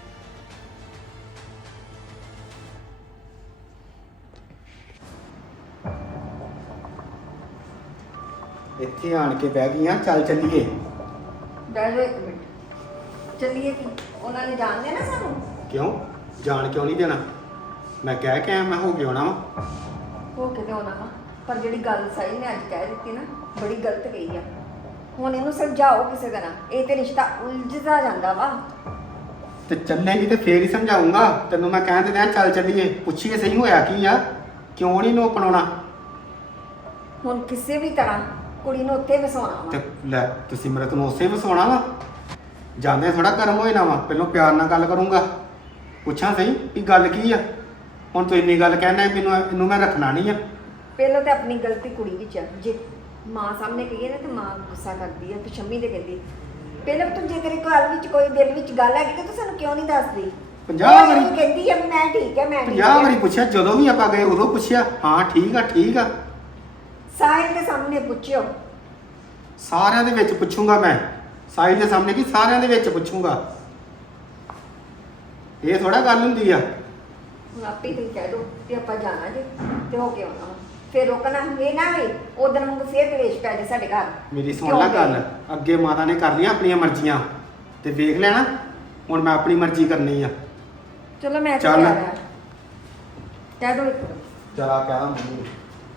Speaker 2: ਇੱਥੇ ਆਣ ਕੇ ਬਹਿ ਗਈਆਂ, ਚੱਲ ਚੱਲੀਏ।
Speaker 3: ਬਹਿ ਜਾਓ ਇੱਕ ਮਿੰਟ। ਚੱਲੀਏ ਕੀ? ਉਹਨਾਂ ਨੇ ਜਾਣ ਦੇਣਾ ਸਾਨੂੰ?
Speaker 2: ਕਿਉਂ ਜਾਣ ਕਿਉਂ ਨਹੀਂ ਦੇਣਾ? ਮੈਂ ਕਹਿ ਕੇ ਆਇਆ ਮੈਂ ਹੋ ਕੇ ਆਉਣਾ ਵਾ।
Speaker 3: ਹੋ ਕੇ ਤੇ ਆਉਣਾ ਵਾ, ਪਰ ਜਿਹੜੀ ਗੱਲ ਸਾਹਿਲ ਨੇ ਅੱਜ ਕਹਿ ਦਿੱਤੀ ਨਾ, ਬੜੀ ਗਲਤ ਕਹੀ ਆ। ਹੁਣ ਇਹਨੂੰ ਸਮਝਾਓ ਕਿਸੇ ਤਰ੍ਹਾਂ, ਇਹ ਤੇ ਰਿਸ਼ਤਾ ਉਲਝਦਾ ਜਾਂਦਾ ਵਾ।
Speaker 2: ਤੇ ਚੱਲੇਗੀ ਤੇ ਫੇਰ ਹੀ ਸਮਝਾਉਂਗਾ ਤੈਨੂੰ। ਮੈਂ ਕਹਿ ਤੇ ਦਿਆਂ ਚੱਲ ਚੱਲੀਏ, ਪੁੱਛੀਏ ਸਹੀ ਹੋਇਆ ਕੀ ਆ, ਕਿਉਂ ਨਹੀਂ ਨੂੰ ਅਪਣਾਉਣਾ।
Speaker 3: ਹੁਣ ਕਿਸੇ ਵੀ ਤਰ੍ਹਾਂ ਕੁੜੀ ਨੂੰ ਉੱਥੇ ਵਸਾਉਣਾ ਵਾ।
Speaker 2: ਤੇ ਲੈ ਤੁਸੀਂ ਸਿਮਰਤ ਨੂੰ ਉਸੇ ਵਸਾਉਣਾ ਵਾ। ਜਾਂਦੇ ਥੋੜਾ ਕਰਮ ਹੋਏ ਨਾ ਵਾ। ਪਹਿਲਾਂ ਪਿਆਰ ਨਾਲ ਗੱਲ ਕਰੂੰਗਾ, ਪੁੱਛਾਂ ਸਹੀ ਵੀ ਗੱਲ ਕੀ ਆ। ਹੁਣ ਤੂੰ ਇੰਨੀ ਗੱਲ ਕਹਿਣਾ ਮੈਨੂੰ, ਇਹਨੂੰ ਮੈਂ ਰੱਖਣਾ ਨਹੀਂ ਆ।
Speaker 3: ਪਹਿਲਾਂ ਤਾਂ ਆਪਣੀ ਗਲਤੀ ਕੁੜੀ ਵਿੱਚ ਆ। ਜੇ ਮਾਂ ਸਾਹਮਣੇ ਕਹੀਏ ਨਾ ਤੇ ਮਾਂ ਗੁੱਸਾ ਕਰਦੀ ਆ, ਤੇ ਸ਼ੰਮੀ ਦੇ ਕਹਿੰਦੀ ਪਹਿਲਾਂ ਤੂੰ ਜੇ ਤੇਰੇ ਘਰ ਵਿੱਚ ਕੋਈ ਦਿਲ ਵਿੱਚ ਗੱਲ ਹੈਗੀ ਤੇ ਤੂੰ ਸਾਨੂੰ ਕਿਉਂ ਨਹੀਂ ਦੱਸਦੀ?
Speaker 2: ਪੰਜਾਹ ਵਾਰੀ
Speaker 3: ਉਹ ਕਹਿੰਦੀ ਆ ਮੈਂ ਠੀਕ ਹੈ, ਮੈਂ ਠੀਕ
Speaker 2: ਪੰਜਾਹ
Speaker 3: ਹੈ।
Speaker 2: ਵਾਰੀ ਪੁੱਛਿਆ, ਜਦੋਂ ਵੀ ਆਪਾਂ ਗਏ ਉਦੋਂ ਪੁੱਛਿਆ, ਹਾਂ ਠੀਕ ਆ ਠੀਕ ਆ।
Speaker 3: ਸਾਹਿਲ ਦੇ ਸਾਹਮਣੇ ਪੁੱਛਿਓ।
Speaker 2: ਸਾਰਿਆਂ ਦੇ ਵਿੱਚ ਪੁੱਛੂੰਗਾ ਮੈਂ। ਸਾਹਿਲ ਦੇ ਸਾਹਮਣੇ ਕੀ, ਸਾਰਿਆਂ ਦੇ ਵਿੱਚ ਪੁੱਛੂੰਗਾ। ਇਹ ਥੋੜਾ ਗੱਲ ਹੁੰਦੀ ਆ।
Speaker 3: ਹੁਣ ਆਪੇ ਤੁਸੀਂ ਕਹਿ ਦੋ ਤੇ ਆਪਾਂ ਜਾਣਾ ਜੇ ਤੇ ਹੋ ਕੇ ਆਉਣਾ ਵਾ। ਫਿਰ ਰੋਕਣਾ ਇਹ ਨਾ ਹੋਏ ਉਦੋਂ ਵਾਂਗੂ ਫੇਰ ਕਲੇਸ਼ ਪੈ ਜਾਏ ਸਾਡੇ ਘਰ।
Speaker 2: ਮੇਰੀ ਸੁਣ ਲੈ ਗੱਲ, ਅੱਗੇ ਮਾਤਾ ਨੇ ਕਰ ਲਈਆਂ ਆਪਣੀਆਂ ਮਰਜ਼ੀਆਂ ਤੇ ਵੇਖ ਲੈਣਾ, ਹੁਣ ਮੈਂ ਆਪਣੀ ਮਰਜ਼ੀ ਕਰਨੀ ਆ।
Speaker 3: ਚਲੋ ਮੈਂ ਤੇ
Speaker 2: ਚੱਲ।
Speaker 3: ਤਿਆਰ ਆ। ਕਹਿ ਦੋ ਇੱਕ ਵਾਰ।
Speaker 2: ਚਲਾ ਕਹਿ ਮੰਮੀ ਨੂੰ।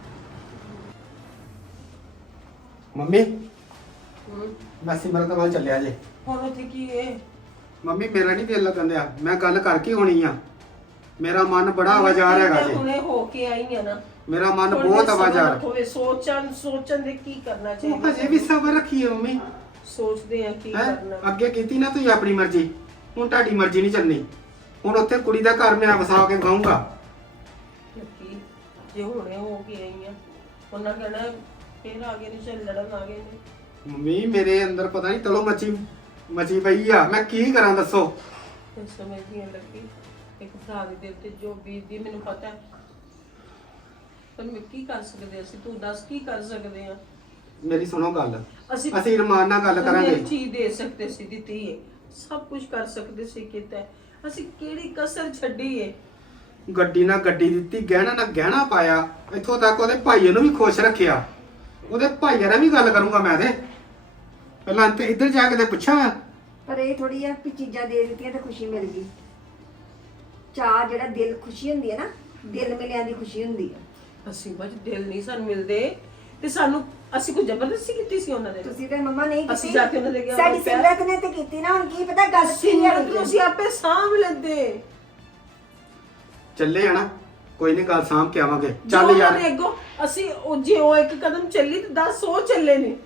Speaker 2: ਮੰਮੀ
Speaker 4: ਹੂੰ
Speaker 2: ਮੈਂ ਸਿਮਰਤ ਵੱਲ ਚੱਲਿਆ ਜੇ।
Speaker 4: ਹੁਣ ਉੱਥੇ ਕੀ ਹੈ?
Speaker 2: ਮੰਮੀ ਮੇਰਾ ਨਹੀਂ ਦਿਲ ਲੱਗਣ ਦਿਆ। ਮੈਂ ਗੱਲ ਕਰਕੇ ਹੋਣੀ ਆ। ਮੇਰਾ ਮਨ ਬੜਾ ਆਵਾਜ਼ਾਰ ਹੈਗਾ
Speaker 4: ਮੈਂ
Speaker 2: ਜੇ।
Speaker 4: ਹੁਣੇ ਹੋ ਕੇ ਆਈ ਆ ਨਾ।
Speaker 2: ਮੇਰਾ ਮਨ
Speaker 4: ਥੋੜ੍ਹੀ
Speaker 2: ਬਹੁਤ
Speaker 4: ਦੇਰ
Speaker 2: ਆਵਾਜ਼ਾਰ।
Speaker 4: ਸਬਰ ਹੋਵੇ, ਸੋਚਣ ਸੋਚਣ ਦੇ ਕੀ ਕਰਨਾ
Speaker 2: ਉਹ
Speaker 4: ਚਾਹੀਦਾ।
Speaker 2: ਹਜੇ ਵੀ ਸਬਰ ਰੱਖੀਏ ਮੰਮੀ।
Speaker 4: ਸੋਚਦੇ ਆ ਕੀ
Speaker 2: ਹੈਂ?
Speaker 4: ਕਰਨਾ।
Speaker 2: ਅੱਗੇ ਕੀਤੀ ਨਾ ਤੁਸੀਂ ਆਪਣੀ ਮਰਜ਼ੀ, ਹੁਣ ਤੁਹਾਡੀ ਮਰਜ਼ੀ ਨਹੀਂ ਚੱਲਣੀ। ਹੁਣ ਉੱਥੇ ਕੁੜੀ ਦਾ ਘਰ ਮੈਂ ਵਸਾ ਕੇ ਖਾਊਂਗਾ।
Speaker 4: ਕੀ ਜੇ ਹੁਣੇ ਹੋ ਕੇ ਆਈ ਆ, ਉਹਨਾਂ ਕਹਿਣਾ ਫੇਰ ਆ ਗਏ ਨੇ, ਚੱਲ ਲੜਨ ਆ ਗਏ ਨੇ।
Speaker 2: ਮੰਮੀ ਮੇਰੇ ਅੰਦਰ ਪਤਾ ਨਹੀਂ ਤਲੋ ਮੱਚੀ ਮੱਚੀ ਪਈ ਆ। ਮੈਂ ਕੀ ਕਰਾਂ ਦੱਸੋ?
Speaker 4: ਕੁਝ ਸਮਝ ਨਹੀਂ ਲੱਗੀ। ਇੱਕ ਭਰਾ ਦੇ ਦਿਲ ਤੇ ਜੋ ਬੀਤਦੀ ਮੈਨੂੰ ਪਤਾ ਹੈ, ਪਰ ਮੈਂ ਕੀ ਕਰ ਸਕਦੇ ਅਸੀਂ? ਤੂੰ ਦੱਸ ਕੀ ਕਰ ਸਕਦੇ ਆ?
Speaker 2: ਮੇਰੀ ਸੁਣੋ ਗੱਲ,
Speaker 4: ਅਸੀਂ
Speaker 2: ਅਸੀਂ ਰਮਾਨ ਨਾਲ ਗੱਲ ਕਰਾਂਗੇ।
Speaker 4: ਹਰ ਚੀਜ਼ ਦੇ ਸਕਦੇ ਸੀ, ਦਿੱਤੀ ਹੈ, ਸਭ ਕੁਝ ਕਰ ਸਕਦੇ ਸੀ, ਕੀਤਾ ਹੈ। ਅਸੀਂ ਕਿਹੜੀ ਕਸਰ ਛੱਡੀ ਹੈ?
Speaker 2: ਗੱਡੀ ਨਾਲ ਗੱਡੀ ਦਿੱਤੀ, ਗਹਿਣਾ ਨਾਲ ਗਹਿਣਾ ਪਾਇਆ, ਇੱਥੋਂ ਤੱਕ ਉਹਦੇ ਭਾਈਏ ਨੂੰ ਵੀ ਖੁਸ਼ ਰੱਖਿਆ। ਉਹਦੇ ਭਾਈਏ ਨਾਲ ਵੀ ਗੱਲ ਕਰੂੰਗਾ ਮੈਂ ਤੇ। ਪਹਿਲਾਂ ਤੇ ਇੱਧਰ ਜਾ ਕੇ ਤੇ ਪੁੱਛਾਂ ਮੈਂ।
Speaker 3: ਪਰ ਇਹ ਥੋੜੀ ਆ ਕਿ ਚੀਜ਼ਾਂ ਦੇ ਦਿੱਤੀਆਂ ਤੇ ਖੁਸ਼ੀ ਮਿਲ ਗਈ। ਚਾਹ ਜਿਹੜਾ ਦਿਲ ਖੁਸ਼ੀ ਹੁੰਦੀ ਹੈ ਨਾ, ਦਿਲ ਮਿਲਿਆਂ ਦੀ ਖੁਸ਼ੀ ਹੁੰਦੀ ਹੈ।
Speaker 4: ਅਸੀਂ ਬਸ ਦਿਲ ਨਹੀਂ ਸਾਨੂੰ ਮਿਲਦੇ ਤੇ ਸਾਨੂੰ ਅਸੀਂ ਕੋਈ ਜ਼ਬਰਦਸਤੀ ਕੀਤੀ ਸੀ ਉਹਨਾਂ ਦੇ?
Speaker 3: ਤੁਸੀਂ ਤੇ ਮੰਮਾ ਨਹੀਂ
Speaker 4: ਅਸੀਂ
Speaker 3: ਕੀਤੀ।
Speaker 4: ਜਾ ਕੇ ਉਹਨਾਂ ਦੇ ਅੱਗੇ
Speaker 3: ਸਾਡੀ
Speaker 4: ਪਿਆਰ-
Speaker 3: ਸਿਮਰਤ ਨੇ ਤੇ ਕੀਤੀ ਨਾ। ਹੁਣ ਕੀ ਪਤਾ ਗੱਲ ਕੀ ਹੈ
Speaker 4: ਸਿਮਰਤ ਨੂੰ ਅਸੀਂ ਆਪੇ ਸਾਂਭ ਲੈਂਦੇ।
Speaker 2: ਚੱਲੇ ਆ ਨਾ, ਕੋਈ ਨਹੀਂ ਗੱਲ ਸਾਂਭ ਕੇ ਆਵਾਂਗੇ।
Speaker 4: ਜੋ
Speaker 2: ਚੱਲ
Speaker 4: ਉਹਨਾਂ
Speaker 2: ਯਾਰ
Speaker 4: ਨੇ ਅੱਗੋਂ ਅਸੀਂ ਉਹ ਜੇ ਉਹ ਇੱਕ ਕਦਮ ਚੱਲੀ ਤੇ ਦਸ ਉਹ ਚੱਲੇ ਨੇ।